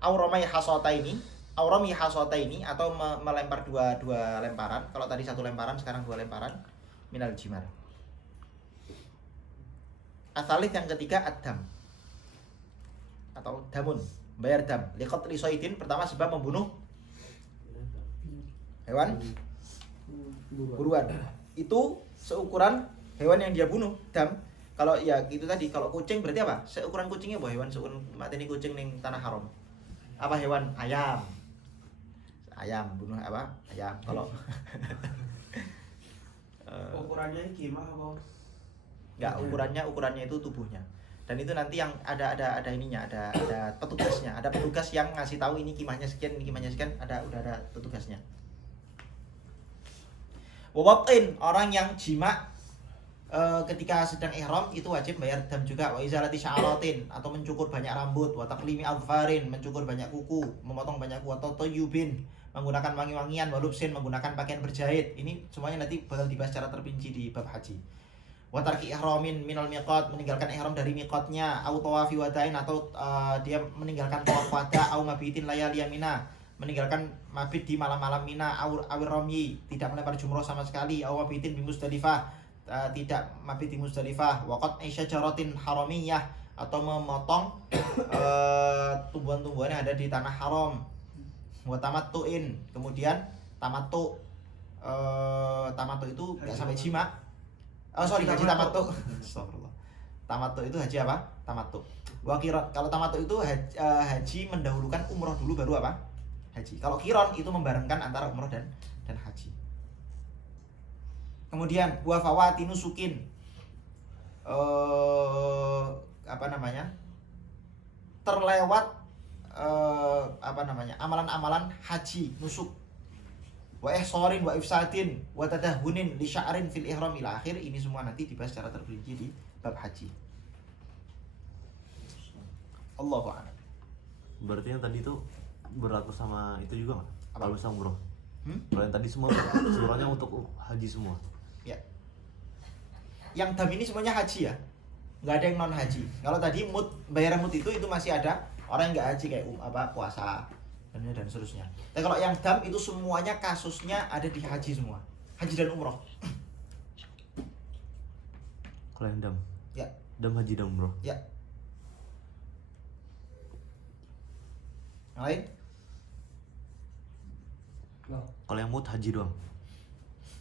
Aurami hasataini atau melempar dua lemparan. Kalau tadi 1 lemparan, sekarang 2 lemparan. Minal jimar. Asalith yang ketiga ad-dam atau damun, bayar dam. Liqatli saydin, pertama sebab membunuh hewan buruan. Itu seukuran hewan yang dia bunuh dam. Kalau ya itu tadi, kalau kucing berarti apa? Seukuran kucingnya apa hewan seukuran mateni kucing ning tanah haram? Apa hewan? Ayam. Ayam bunuh apa? Ayam. Kalau Ukurannya gimana apa? enggak, ukurannya itu tubuhnya. Dan itu nanti yang ada ininya, ada petugasnya. Ada petugas yang ngasih tahu ini kimahnya sekian, ini kimahnya sekian, udah ada petugasnya. Wawatin, orang yang jima ketika sedang ihram itu wajib bayar dam juga. Wa izalati sya'aratin, atau mencukur banyak rambut, wa taqlimi adfarin, mencukur banyak kuku, memotong banyak kuku, atau toyubin, menggunakan wangi-wangian, walubsin, menggunakan pakaian berjahit. Ini semuanya nanti bakal dibahas secara terperinci di bab haji. Wa tarki ihramin minal miqat, meninggalkan ihram dari miqatnya, au tawafi wadain, atau dia meninggalkan tawaf wada, au mabitin layali mina, meninggalkan mabit di malam-malam Mina, awir ramyi, tidak melempar jumroh sama sekali, au mabitin di Musdalifah, tidak mabit di Musdalifah, waqat syajaratin haramiyah, atau memotong tumbuhan-tumbuhan yang ada di tanah haram, wa tamattu'in, kemudian tamattu itu nggak sampai jima. Haji tamattu. Astagfirullah. Tamattu itu haji apa? Tamattu. Wa qiran, kalau tamattu itu haji mendahulukan umroh dulu baru apa? Haji. Kalau qiran itu membarengkan antara umroh dan haji. Kemudian wa fawati nusukin, terlewat amalan-amalan haji nusuk, wa ihsarin wa ifsadin wa tadahunin li sya'rin fil ihram ila akhir. Ini semua nanti dibahas secara terperinci di bab haji. Allahu a'lam. Berarti yang tadi itu berlaku sama itu juga nggak? Apa? Kalau misalnya umroh. Kalau yang tadi semua seluruhnya untuk haji semua. Ya. Yang dam ini semuanya haji ya, nggak ada yang non haji. Kalau tadi bayaran mut itu masih ada orang yang nggak haji kayak puasa dan seterusnya. Tapi kalau yang dam itu semuanya kasusnya ada di haji semua, haji dan umroh. Kalau yang dam? Ya. Dam haji dan umroh. Ya. Yang lain? Kalau yang mut haji doang.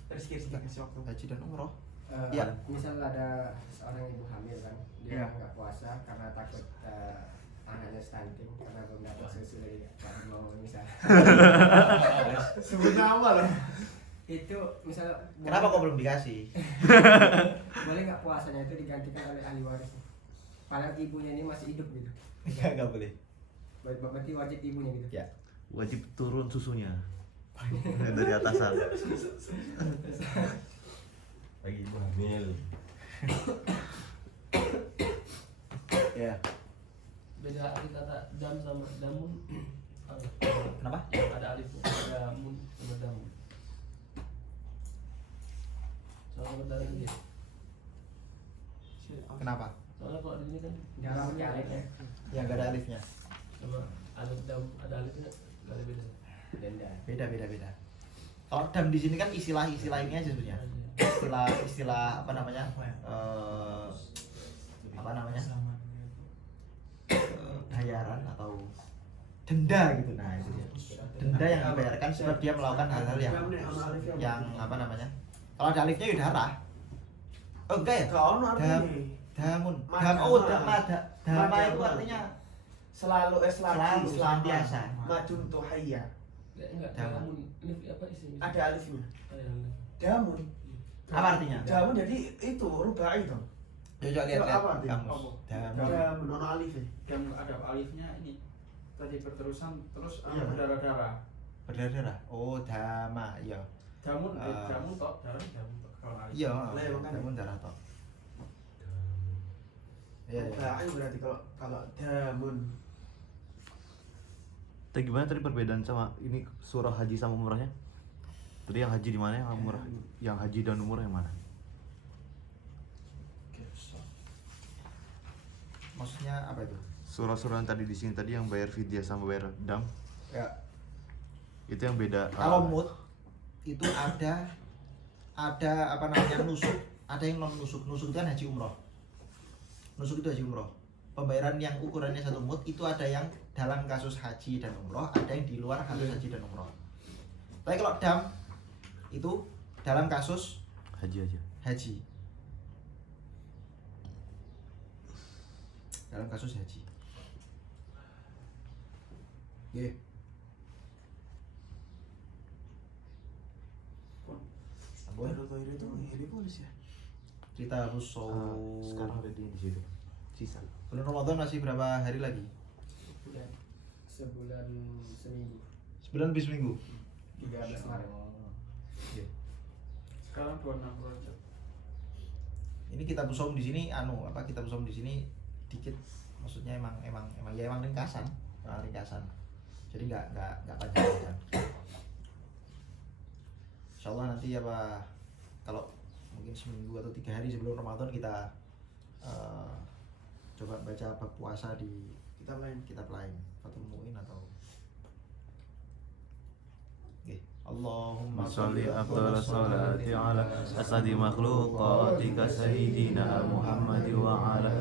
Rizky kasih waktu. Haji dan umroh. Ya. Ya. Misal ada seorang ibu hamil kan, dia Ya. nggak puasa karena takut anaknya stunting karena belum dapat susu dari Pak Mau misal. Sebut nama lah. Itu misal Kenapa kok belum dikasih? boleh nggak puasanya itu digantikan oleh ahli waris? Padahal ibunya ini masih hidup gitu. Nggak boleh. Berarti wajib ibunya gitu. Ya. Wajib turun susunya dari atasan. Bagi ibu hamil. Ya. Beda arti kata dam sama damun. Kenapa? Ada alifnya, ada mun sama damun. Soalnya berdarah dia. Kenapa? Soalnya kalau di sini kan Darah pakai alif ya. Ya nggak ada alifnya. sama alif dam ada alifnya nggak ada beda. Denda. Beda. Kalau dam di sini kan istilah ini aja sebenarnya. Istilah apa namanya? Bayaran atau denda gitu. Nah, itu dia. Denda yang dibayarkan sebab dia melakukan hal-hal yang apa namanya? Kalau ada alifnya ya darah. Oh enggak ya? Kau ono artinya. Damun. Dama itu artinya Selalu Selalu, senantiasa. Madun tuhaya. Enggak Damun. damun. Ini apa isinya? Ada alifnya. Ada alif. Damun. apa artinya? Damun jadi itu rubai dong. Coba lihat Apa artinya? kamus. Damun. Damun ono alif ya. Dan ada alifnya ini tadi berterusan terus Iya. berdarah-darah. Berdarah. Oh, dama, iya. Damun, Ah. damun tok, damun tok kalau alif. Iya, Lah, ya, makanya. damun darah toh. Iya, iya. Rubai berarti kalau damun. Tapi gimana tadi perbedaan sama ini surah haji sama umrahnya? Tadi yang haji di mana, yang umrah? Yang haji dan umrah yang mana? Maksudnya apa itu? Surah-surah yang tadi di sini tadi yang bayar fidyah sama bayar dam, Ya. itu yang beda. Kalau mut itu ada apa namanya nusuk, ada yang non nusuk. Nusuk itu kan haji umroh. Nusuk itu haji umroh. Pembayaran yang ukurannya satu mut itu ada yang dalam kasus haji dan umroh, ada yang di luar kasus haji dan umroh. Tapi kalau dam itu dalam kasus haji aja. haji. dalam kasus haji. Oke. Boleh. Toilet itu heli polis ya. Cerita Rusau. Sekarang ada di situ. Sisa. Bulan Ramadan masih berapa hari lagi? Bulan sebulan seminggu. Sebulan lebih seminggu. 13 Maret. Oke. Sekarang 26 Rajab. Ini kita busum di sini kita busum di sini dikit, maksudnya emang ringkasan, jadi nggak panjang. Insyaallah nanti kalau mungkin seminggu atau 3 hari sebelum Ramadan kita coba baca bab puasa di kitab lain Fathul Mu'in atau Allahumma Salli afdal salati ala asadi makhluqatika sayyidina Muhammad wa ala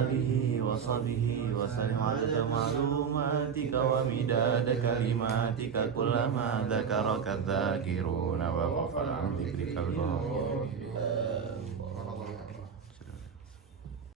alihi wa sahbihi wa sallim adada ma'lumatika wa midada kalimatika kullama dzakaraka dzakiruna wa ghafala an dzikrikal ghafir.